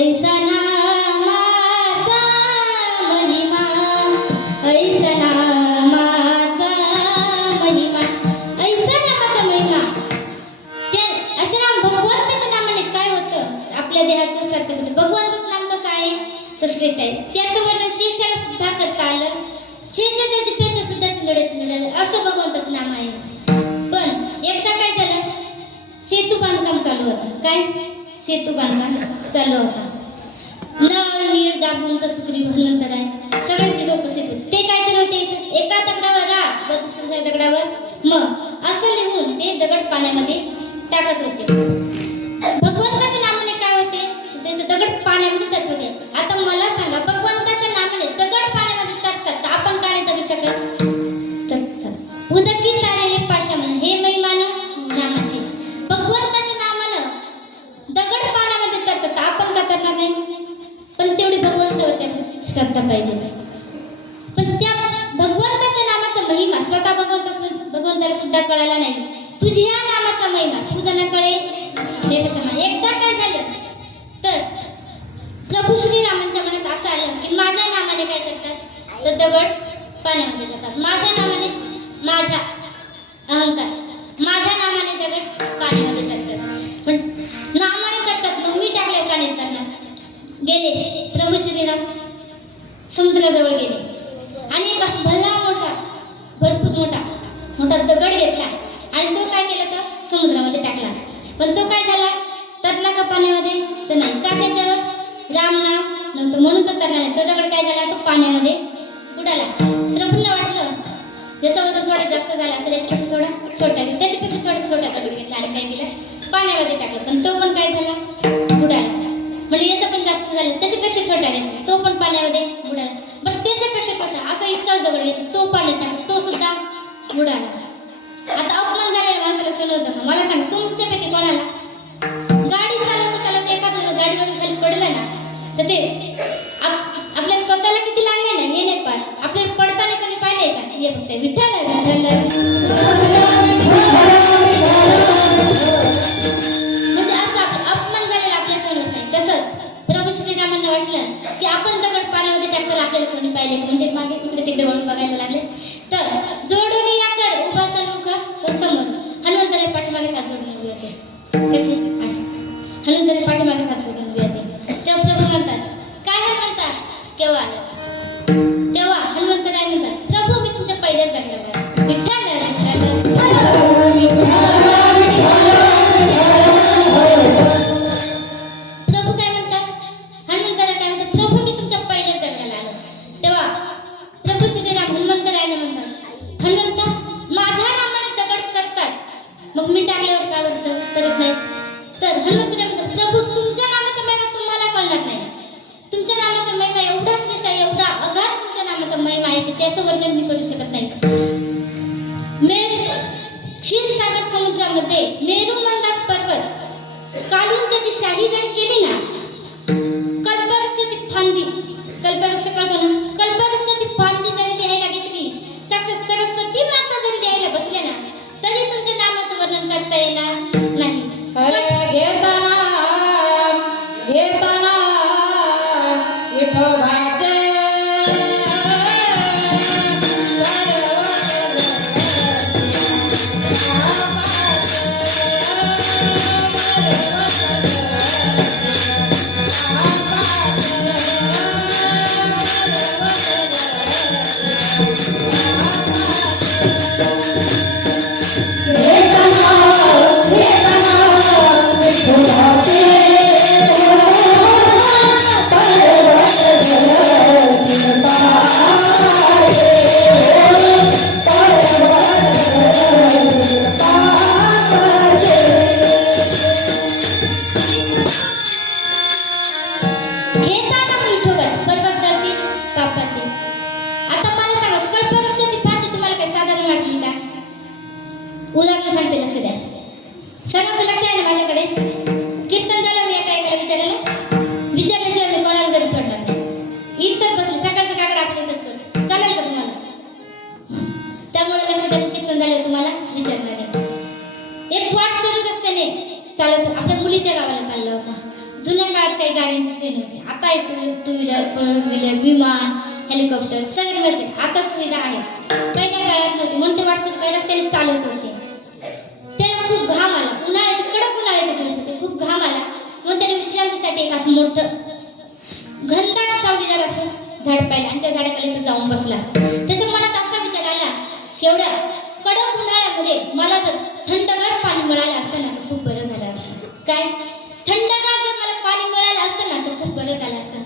ऐसा नामाचा श्रेष्ठ आहे. त्याचं वर्णन शेषाला सुद्धा करता आलं. शेषाच्या जिभेचं सुद्धा चिंदडे असं भगवंताचं नाम आहे. पण एकदा काय झालं, सेतू बांधकाम चालू होतं. काय सेतू बांधकाम चालू होता. नळ नीळ दाबून कसुरी भगवंतर आहे, सगळ्यांची लोक उपस्थित होते. ते काय करत होते, एका दगडावर राग व दुसऱ्या दगडावर मग असं लिहून ते दगड पाण्यामध्ये टाकत होते. भगवंताच्या नामाने काय होते, ते दगड पाण्यामध्ये टाकत होते. आता मला सांगा, भगवंताच्या नामाने दगड पाण्यामध्ये टाकतात, आपण काय नाही करू शकत? उदकी तारेले पाशामन हे महिमान नामाचे. भगवंताच्या नामानं दगड पाण्यामध्ये टाकतात, आपण का करणार नाही? पण तेवढी भगवंत होते श्रद्धा पाहिजे. पण त्या भगवंताच्या नामाचा महिमा स्वतः भगवंताला सुद्धा कळायला नाही. तुझ्या नामाचा महिमा तुझं न कळे हे कसं? एकदा काय झालं तर प्रभू श्रीरामांच्या मनात असं आलं की माझ्या नामाने काय करतात, तर दगड पाण्यामध्ये टाकतात. माझ्या नामाने माझा अहंकार, माझ्या नामाने दगड पाण्यामध्ये टाकतात. पण नामाने करतात, मग मी टाकले का नाही करणार? गेले प्रभू श्रीराम समुद्राजवळ गेले आणि एक असं भला मोठा भरपूर मोठा दगड घेतला आणि तो काय केला तर समुद्रामध्ये टाकला. पण तो काय झाला, तरला का पाण्यामध्ये? तर नाही. का? त्याच्यावर राम नाव नव्हतं म्हणून तो तरला नाही. तो दगड काय झाला, तो पाण्यामध्ये उडाला. प्रभूंना वाटलं त्याचा वजन थोडा जास्त झाला असेल, याच्यापेक्षा थोडा छोटा घेतला, त्याच्यापेक्षा थोडा छोटा दगड घेतला आणि काय केलं, पाण्यामध्ये टाकलं. पण तो पण काय झाला, उडाला. म्हणजे याचा पण जास्त झालं, त्याच्यापेक्षा छोटा घेतला, तो पण पाण्यामध्ये बुडाला. बरं त्याच्यापेक्षा छोटा असा इतका दगड घेतला, तो पाण्यात टाकला, तो सुद्धा बुडाला. आता अपमान झालेल्या माणसाला सण होतं. मला सांग, तुमच्यापैकी कोणाला तर ते आपल्या स्वतःला किती लागले ना हे नाही पाहत. आपल्याला पडताना कोणी पाहिले का? हे बघते विठ्ठल म्हणजे असं अपमान झालेला आपल्या समोर नाही. तसंच प्रभू श्रीरामांना वाटलं की आपण दगड पाण्यामध्ये टाकताना आपल्याला कोणी पाहिले म्हणजे मागे तिकडे तिकडे वळून बघायला लागले. तर जोडून या कर उभा सन्मुख तो समोर हनुमंताने पाठीमागे हात जोडून उभी होते. कशी हनुमंताने पाठीमागे हात जोडून उभी होते. तेव्हा प्रभू म्हणतात काय म्हणतात केव्हा तेव्हा हनुमंत काय म्हणतात प्रभू मी तुमच्या पहिल्याच जागेवर विठ्ठल प्रभू काय म्हणतात हनुमंताला काय म्हणतात प्रभू मी तुमच्या पहिल्याच जागेला आलो. तेव्हा प्रभू श्रीराम हनुमंतरायला म्हणतात हनुमंता माझ्या नावाने दगड करतात मग मी टाकल्यावर का करत नाही. तर हनुमंतराय म्हणतात प्रभू तुमच्या नावाचा महिमा तुम्हाला कळणार नाही. तुमच्या नावाचा महिमा एवढा श्रेष्ठ आहे एवढा अगाध तुमच्या नावाचा महिमा आहे की त्याचं वर्णन मी करू शकत नाही. क्षीरसागर समुद्रामध्ये मेरू मंदार पर्वत काढून त्याची शाही जरी केली ना कल्पवृक्षाची फांदी कल्पवृक्ष कळतो ना कल्पवृक्षाची फांदी जरी द्यायला घेतली साक्षात सरस्वती माता जरी द्यायला बसले ना तरी तुमच्या नामाचं वर्णन करता येणार नाही. घेताना विठोबाचे घेताना विठोबा पर्वत जळतील कापाचे. आता मला सांगा कल्पवृक्षाची फांदी तुम्हाला काही साधारण वाटली का? उदाहरण सांगते लक्ष द्या. सर्वांचं लक्ष आहे ना माझ्याकडे. कीर्तन झालं मी एका विचारल्याशिवाय मी कोणाला जरी सोडणार नाही. इथंच बसले सकाळचं काकड आपल्या इथंच सोड चालेल का तुम्हाला? त्यामुळे लक्ष द्या कीर्तन झालं तुम्हाला विचारणार आहे. एक वाट सोडून रस्त्याने चालत आपल्या मुलीच्या गावाला चालला होता. जुन्या काळात काही गाड्यांची सोय नव्हती. आता आहे टू व्हीलर फोर व्हीलर विमान हेलिकॉप्टर सगळे मिळते. आता सुविधा आहे. पहिल्या काळात नव्हती म्हणून ते वाटतं काही रस्त्याने चालत होते. त्याला खूप घाम आला. उन्हाळ्याचे कडक उन्हाळ्याचे दिवस होते. खूप घाम आला मग त्याने विश्रांतीसाठी एक असं मोठं घनदाट सावलीदार असं झाड पाहिलं आणि त्या झाडाखाली तो जाऊन बसला. त्याच्या मनात असा विचार आला की एवढ्या कडक उन्हाळ्यामध्ये मला जर थंडगार पाणी मिळालं असतं ना तर खूप बरं झालं असतं. काय थंडगार जर मला पाणी मिळालं असतं ना तर खूप बरं झालं असतं.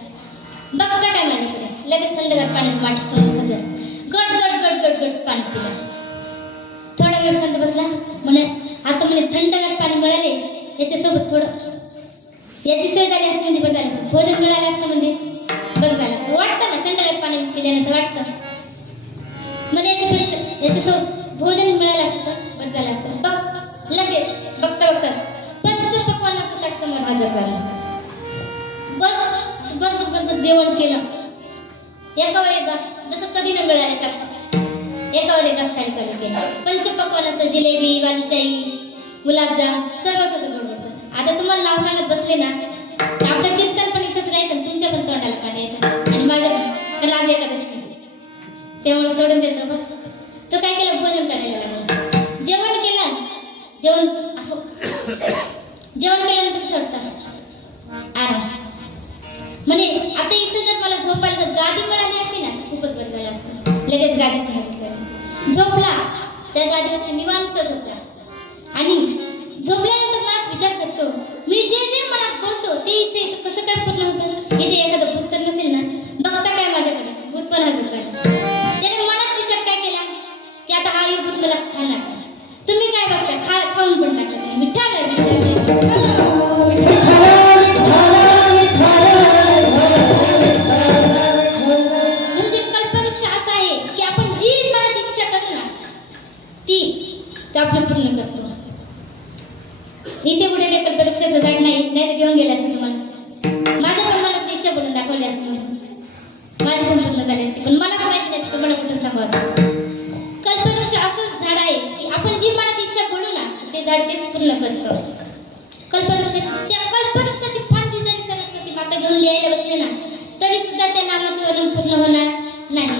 बघा काय माझ्याकडे लगेच थंडगार पाण्यात वाटत समोर गट गट गट गट गट पाणी पिलं. थोडा वेळ शांत बसला म्हणे आता म्हणे थंडगार पाणी मिळाले याच्यासोबत थोडं याची सोय झाली असते म्हणजे बरं झालं असतं. भोजन मिळालं असतं म्हणजे बरं झालं असतं. वाटतं ना थंडगार पाणी पिल्यानंतर वाटतं म्हणजे याच्यासोबत भोजन मिळालं असतं बरं झालं असतं. बघ लगेच बघता बघता पंचपक्वान्नाचं ताट समोर हजर झालं. बस जेवण केलं. एकावर एक घास जसं कधी न मिळाल्यासारखं एकावर एक घास खायला चालू केलं. पंचपक्वान्नाचं जिलेबी बालुशाही गुलाबजाम सर्व सगळं बरोबर. आता तुम्हाला नाव सांगत बसले ना आपलं कीर्तन पण इथंच राहायचं तुमच्या पण तोंडाला पाणी यायचं आणि माझ्या राज एकादशी त्यामुळे सोडून देतो. बघ तो काय केलं भोजन करायला लागला. जेवण केलं. जेवण असं जेवण केल्यानंतर सोडतं असं आराम म्हणे आता इथं जर मला झोपायला जर गादी मिळाली असती ना खूपच बरं झालं असतं. लगेच गादीत झोपला. त्या गादीवरती निवांत झोपला आणि झोपल्यानंतर मनात विचार करतो मी जे जे मनात बोलतो ते इथे कसं काय पूर्ण होतं. इथे एखादं भूत तर नसेल ना. बघता काय माझ्याकडे भूत पण हजर झालं. त्याने मनात विचार काय केला की आता हा एक भूत मला खाणार. तुम्ही काय बघता खाऊन पण टाकलं. मिठाला म्हणजे कल्पवृक्ष असा आहे की आपण जी मनात इच्छा करू ना ती आपलं पूर्ण करतो. इथे कुठे कल्पवृक्षाचं झाड नाही तर घेऊन गेलं असं तुम्हाला. माझ्या पण मनात इच्छा पडून पूर्ण करतो. त्या कल्पवृक्षाची फांदी जरी सरस्वती माता घेऊन लिहायला बसले ना तरी सुद्धा त्या नामाचं वर्णन पूर्ण होणार नाही.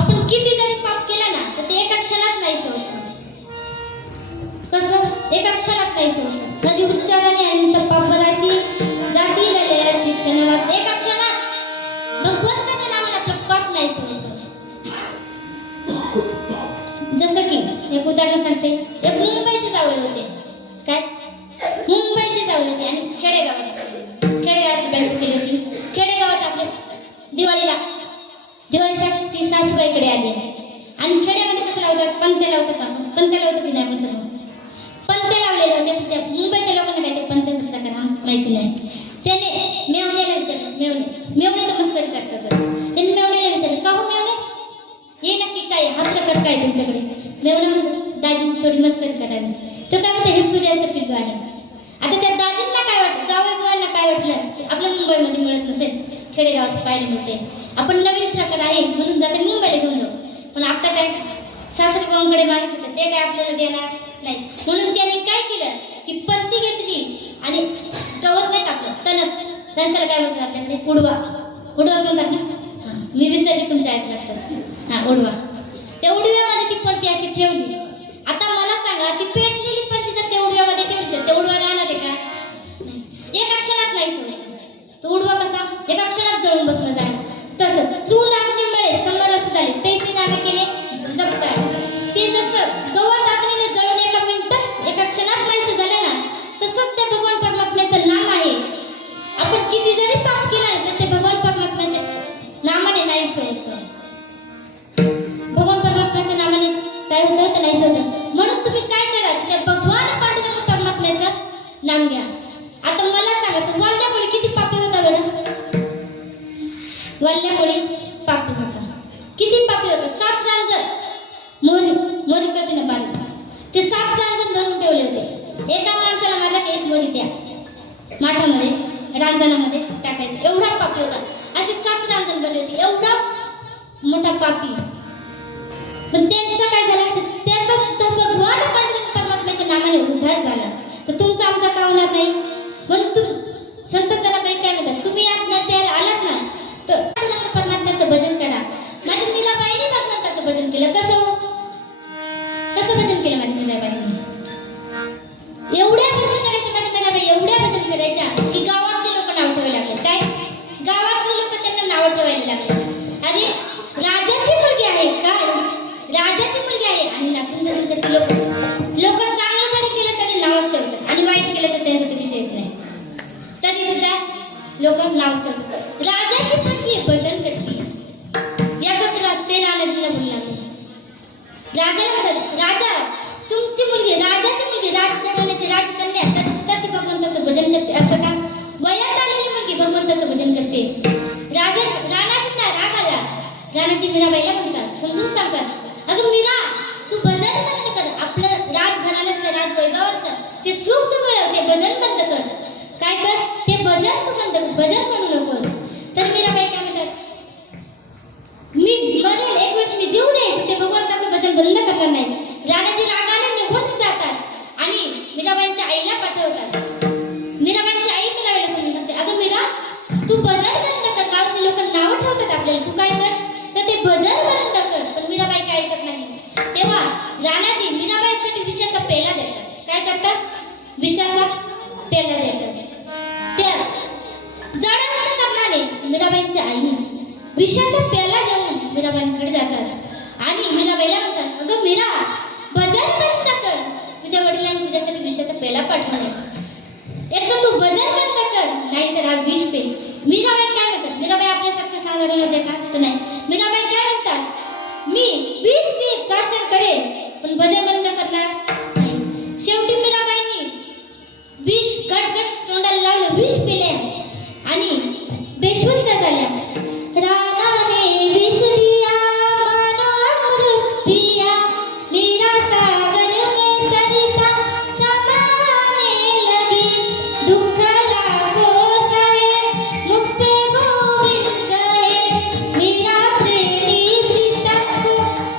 आपण किती जरी पाप केलं ना तर ते एका क्षणात नाहीच होत. कसं एका क्षणात नाहीच होत. नदी उच्चाराने आणि तर पापराशी जाती लयासी क्षणात एका क्षणात भगवंताच्या नावाने आपलं पाप नाहीच होत. जसं की एक उदाहरण सांगते. एक मुंबईचे जावळे होते. काय मुंबईचे जावळे होते आणि खेडेगावात बँक केली होती. खेडेगावात आपल्या दिवाळीसाठी सासूबाईकडे आली आणि खेड्यामध्ये कसं लावतात पंत्या लावतात. आपण पंत्या लावतो की नाही आपण सर्व पंत्या लावलेले होते. त्या मुंबईच्या लोकांना काय ते पंत्या म्हणतात का माहिती नाही. त्याने मेवण्याला विचारलं. मेवण्याचं मस्करी करतात. त्यांनी मेवण्याला विचारलं का हो मेवणे हे नक्की काय हा प्रकार काय तुमच्याकडे. मेवणे म्हणतो दाजींची थोडी मस्करी करावी. तो काय म्हणतो हे सूर्याचं पिल्लू आहे. आता त्या दाजींना काय वाटतं जावईबाईंना काय वाटलं की आपल्या मुंबईमध्ये मिळत नसेल खेडेगावात पाहायला मिळते. आपण नवीन प्रकार आहे म्हणून जाते मुंबईला घेऊन जाऊ. पण आता काय सासरी भावांकडे मागितलं ते काय आपल्याला देणार नाही. म्हणून त्यांनी काय केलं की पंथी घेतली आणि गवत नाही टाकलं तणसाला काय म्हणतात आपल्याकडे उडवा म्हणतात ना. मी विसरली तुमच्या आहेत लक्षात. उडवा. त्या उडव्यामध्ये ती पंथी अशी ठेवली. आता मला सांगा ती पेटलेली पंथी जर त्या उडव्यामध्ये ठेवली तर त्या उडवा राहणार आहे का. एका क्षणात नाही सोय. तो उडवा कसा एका क्षणात जळून बसला जाईल. तसं तू नागणी मिळे समरस झाले तैसे नामे केले जगताय. ते जसं गवत अग्नीने जळून एका मिनिटात एका क्षणात नाहीसे झाले ना तसंच त्या भगवान परमात्म्याचं नाम आहे. आपण किती जरी पाप केलं तर ते भगवान परमात्म्याच्या नामाने नाहीच होतं. भगवान परमात्म्याच्या नामाने काय होतं तर नाहीच होतं. म्हणून तुम्ही काय करा त्या भगवान पांडुरंग परमात्म्याचं नाम घ्या. आता मला सांगा तू वाल्यामुळे किती पापी होता बरं. वाल्यामुळे पापी होता. किती पापी होता. 7 रांजण मोरी करते ना बारी ते 7 रांजण भरून ठेवले होते. एका माणसाला मला एक मोरी द्या माठामध्ये रांजणामध्ये टाकायचं एवढा पापी होता. अशी 7 रांजण बनली होती. एवढा मोठा पापी. पण त्यांचा काय झाला त्याचा सुद्धा भगवान पांडुरंग परमात्म्याच्या नामाने उद्धार झाला. तर तुमचा आमचा का होणार नाही. म्हणून तू संत जनाबाई काय म्हणतात तुम्ही आज त्याला आलात ना तर परमात्म्याचं भजन करा. माझ्या मीराबाईने भगवंताचं भजन केलं. कसं भजन केलं माझ्या मीराबाईने. एवढ्या भजन करायचे माझ्या मीराबाई एवढ्या भजन करायच्या की गावातले लोक नाव ठेवायला लागले. काय गावातले लोक त्यांना नाव ठेवायला लागले. अरे राजाची मुलगी आहे काय राजाची मुलगी आहे आणि नाचून भजन करते. लोक चांगलं जरी केलं तरी नावच ठेवतात आणि वाईट केलं तर त्यांचा विषयच नाही तरी सुद्धा लोक नाव ठेवतात. राजाची पत्नी भजन करते याचा त्रास ते लालजीला बोलला. राजा तुमची मुलगी राजाची मुलगी राजघराण्याची राजकन्या तरी सुद्धा ती भगवंताचं भजन करते. असं का वयात आलेली मुलगी भगवंताचं भजन करते. राणाजींना राग आला. राणाजी मीराबाईला म्हणतात समजून सांगतात अगं मीरा तू भजन बंद कर. आपलं राजघराण्याचं राजवैभवाचं ते सुख तू मिळव ते भजन बंद कर. काय कर ते भजन तू बंद कर. भजन म्हणू नकोस. तर मीराबाई काय म्हणतात मी मरेल एक वेळेस मी जीव दे ते भगवंताचं भजन बंद करणार नाही. राणाजी रागाने निघून जातात आणि मीराबाईंच्या आईला पाठवतात. मीराबाईंची आई मीराबाईला समजून सांगते अगं मीरा तू भजन बंद कर. गावातले लोक नाव ठेवतात आपल्याला. तू काय कर तर ते भजन बंद कर. पण मीराबाई काय ऐकत नाही. तेव्हा राणाजी मीराबाईसाठी विषाचा पेला देतात. काय करतात विषाचा पेला देतात. त्या जडण करणारे मीराबाईंच्या आईने विषाचा पेला घेऊन मीराबाईंकडे जातात आणि मीराबाईला म्हणतात अगं मीरा भजन बंद कर. तुझ्या वडिलांनी तुझ्यासाठी विषाचा पेला पाठवला. एकदा तू भजन बंद कर नाही तर हा विष पे. मीराबाई काय म्हणतात मीराबाई आपल्यासारखं साधारण होते का तर नाही. मीराबाई काय म्हणतात मी विष पी दर्शन करेन पण भजन बंद करणार नाही. शेवटी मीराबाईंनी विष गटगट तोंडाला लावलं विष पिले आणि बेशुद्ध झाल्या. राणाने विष दिया मानो अमृत पिया मीरा सागर में सरिता समाने लगी. दुख लागो सहे मुख से गोविंद गए मीरा प्रेमी प्रीतम को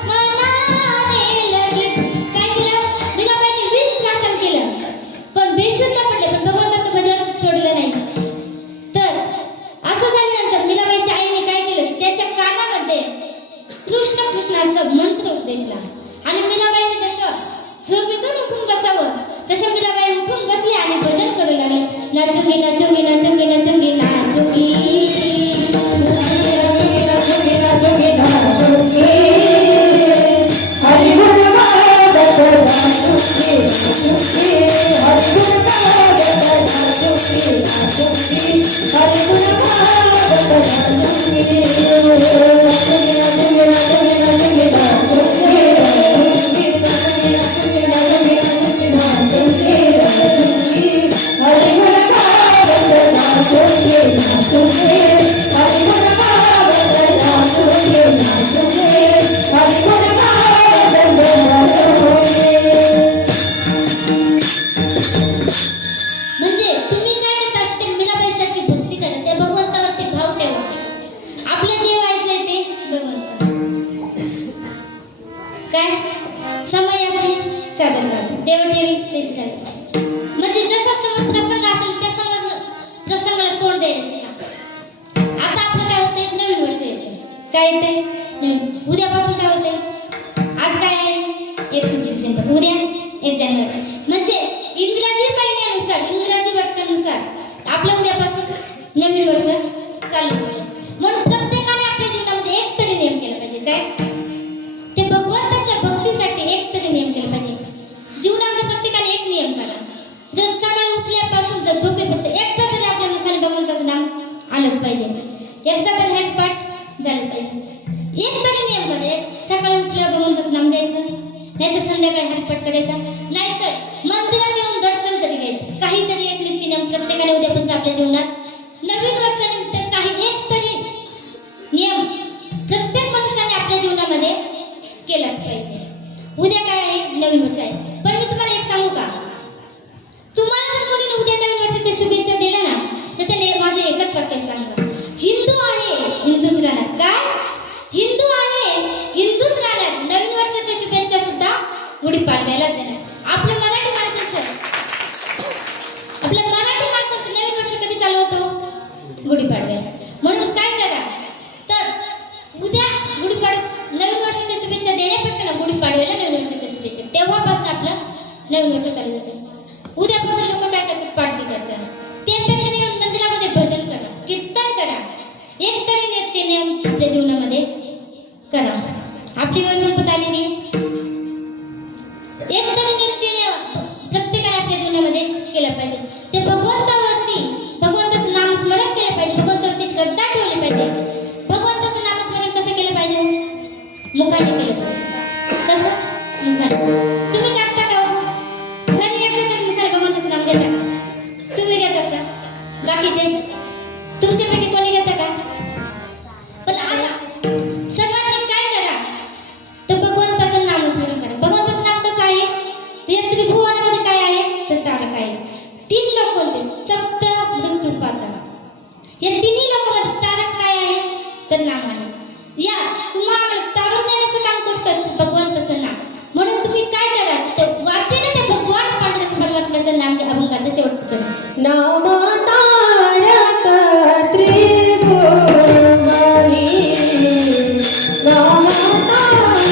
मनाने लगी. म्हणजे तुम्ही काय करता असते मीराबाईसारखी भक्ती करा, त्या भगवंतावरती भाव ठेवा. आपलं जे व्हायचंय ते भगवंत काय समय असेल साधन करा, देव ठेवी प्लीज करा. म्हणजे जसा समज प्रसंग असेल त्या समज प्रसंगाला तोंड द्यायला शिका. आता आपलं काय होतंय, नवीन वर्ष येते. काय येते नवीन. उद्यापासून काय होते, आज काय आहे 31 डिसेंबर, उद्या 1 जानेवारी. म्हणजे इंग्रजी महिन्यानुसार इंग्रजी वर्षानुसार आपलं उद्यापासून नवीन वर्ष चालू होईल. म्हणून प्रत्येकाने आपल्या जीवनामध्ये एक तरी नियम केला पाहिजे. काय ते भगवंताच्या भक्तीसाठी एक तरी नियम केला पाहिजे. जीवनामध्ये प्रत्येकाने एक नियम करा. जर सकाळी उठल्यापासून तर झोपेपर्यंत एकदा तरी आपल्या मुखाने भगवंताचं नाम आलंच पाहिजे. एकदा तरी हात पाठ झालं पाहिजे. एक तरी नियम करा. सकाळी उठल्यावर भगवंताचं नाम द्यायचं, नाहीतर संध्याकाळी हात पाठ करायचा, नाहीतर मंदिरात येऊन दर्शन तरी घ्यायचं. काहीतरी एक नीती नियम प्रत्येकाने उद्यापासून आपल्या जीवनात नवीन वर्षानंतर काही एक तरी नियम प्रत्येक मनुष्याने आपल्या जीवनामध्ये केलाच पाहिजे. उद्या काय आहे, नवीन वर्ष आहे. पण मी तुम्हाला एक सांगू का, तुम्हाला जर कोणी उद्या नवीन वर्षाच्या शुभेच्छा दिल्या ना, तर त्याला माझे एकच वाक्य सांगा, हिंदू आहे हिंदूच राहणार. काय हिंदू आहे हिंदूच राहणार. नवीन वर्षाच्या शुभेच्छा सुद्धा गुढीपाडव्यालाच देणार. आपल्या मराठी माणसाचं नवीन वर्ष कधी चालू होतो, गुढीपाडव्याला. म्हणून काय करा, तर उद्या नवीन वर्षाच्या शुभेच्छा देण्यापेक्षा ना गुढीपाडव्याला नवीन वर्षाच्या शुभेच्छा, तेव्हापासून आपलं नवीन वर्ष चालू होते. उद्यापासून लोक काय करतात, पार्टी करतात. त्यापेक्षा येऊन मंदिरामध्ये भजन करा, कीर्तन करा, एक तरी नित्य नियम आपल्या जीवनामध्ये करा. आपली वेळ संपत आलेली. एक तरी नित्य नियम प्रत्येकाने आपल्या जीवनामध्ये केला पाहिजे. ते भगवंताचं नामस्मरण केलं पाहिजे, भगवंतावरती श्रद्धा ठेवली पाहिजे. भगवंताचं नामस्मरण कसं केलं पाहिजे, मुखाने केलं पाहिजे. कसं मुखाने. तुम्ही करता का हो? घरी एकदा तरी मुखाने भगवंताचं नाम घेता का? तुम्ही घेता का? बाकीचे तुमच्यापैकी कोणी घेता का? पण आता सर्वांनी काय करा, तर भगवंताचं नामस्मरण करा. भगवंताचं नाम कसं आहे, या त्रिभुवनामध्ये काय आहे, तर तारक आहे. 3 लोक कोणते, सप्त मृत्यू पाताळ. या तिन्ही लोकांमध्ये तारक काय आहे, तर नाम आहे. या तुम्हाला तारून देण्याचं काम करतं भगवंताचं नाम. म्हणून तुम्ही काय करा, ते वाचेल ते भगवान पांडुरंग परमात्म्याचं नाम घ्या. अभंगाचं शेवटचं नाम तारक त्रिभुवनी, नाम तारक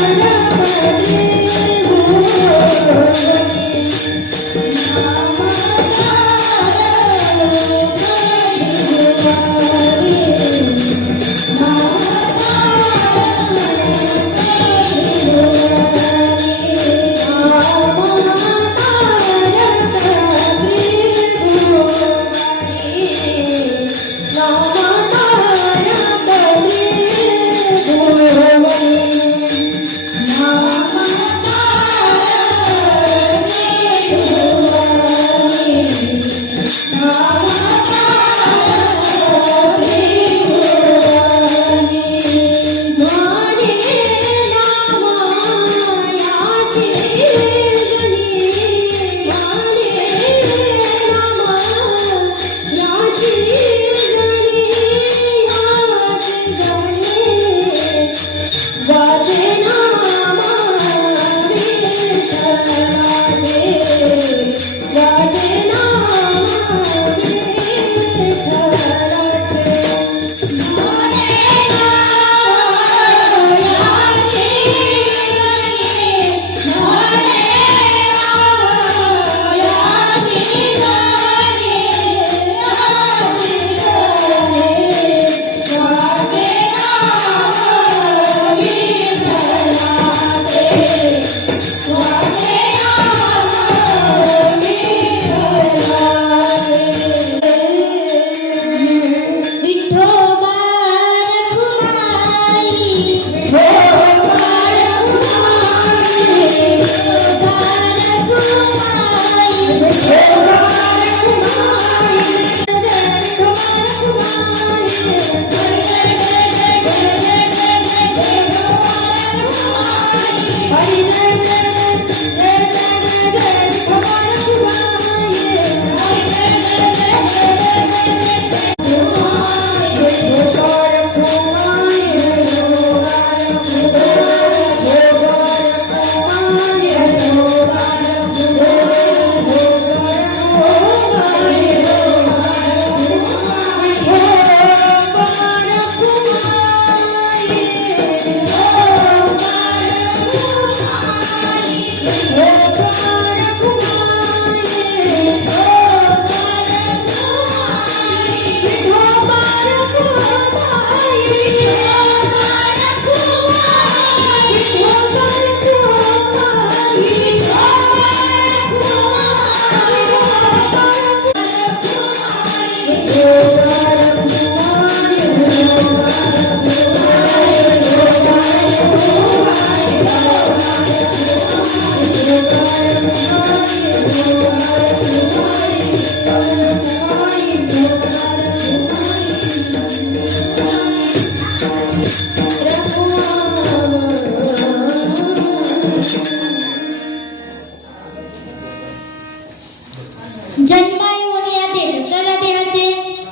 जन्मा येऊन या देह करा देहाचे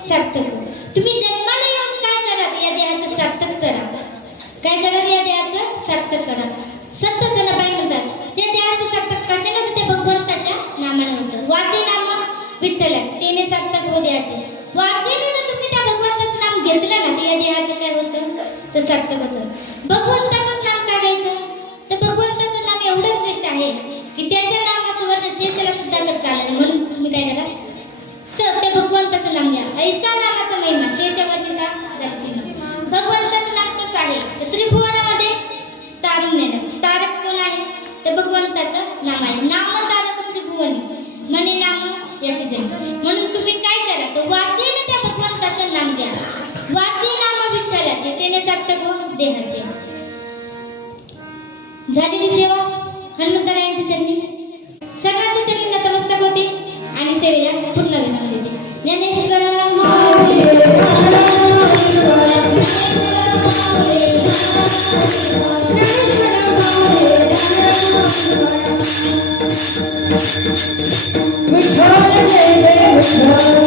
सार्थक. तुम्ही जन्माला येऊन काय करा या देहाचं सार्थक करा. काय करा या देहाचं सार्थक करा. संत जनाबाई म्हणतात त्या देहाचं सार्थक कशाने होते? भगवंताच्या नामाने होतं. वाचे नाम विठ्ठलाचे तेने सार्थक हो देहाचे. वाचेने जर तुम्ही त्या भगवंताचं नाम घेतलं ना त्या देहाचं काय होतं? तर सार्थक होतं. भगवंताचं नाम काढायचं तर भगवंताचं नाम एवढं श्रेष्ठ आहे की त्याच्या नामाचं वर्णन शेषाला सुद्धा करता आलं नाही. म्हणून तुम्ही काय करा तर त्या भगवंताचं नाम घ्या. ऐसा नामाचा महिमा शेषावतीचा रक्तिमा. भगवंताचं नाम कसं आहे तर त्रिभुवनामध्ये तारुण्य तारक कोण आहे तर भगवंताचं नाम आहे. नाम तारक त्रिभुवनी म्हणे नाम याचे जन्म. म्हणून तुम्ही काय करा तर वाचेने त्या भगवंताचं नाम घ्या. वाचे नाम विठ्ठलाचे तेने सार्थक हो देहाचे. झालेली सेवा हनुमंतरायांच्या चरणी सर्वांच्या चरणी नतमस्तक होते आणि सेवेला पूर्ण विराम देते. ज्ञानेश्वर विठ्ठल जय जय विठ्ठल.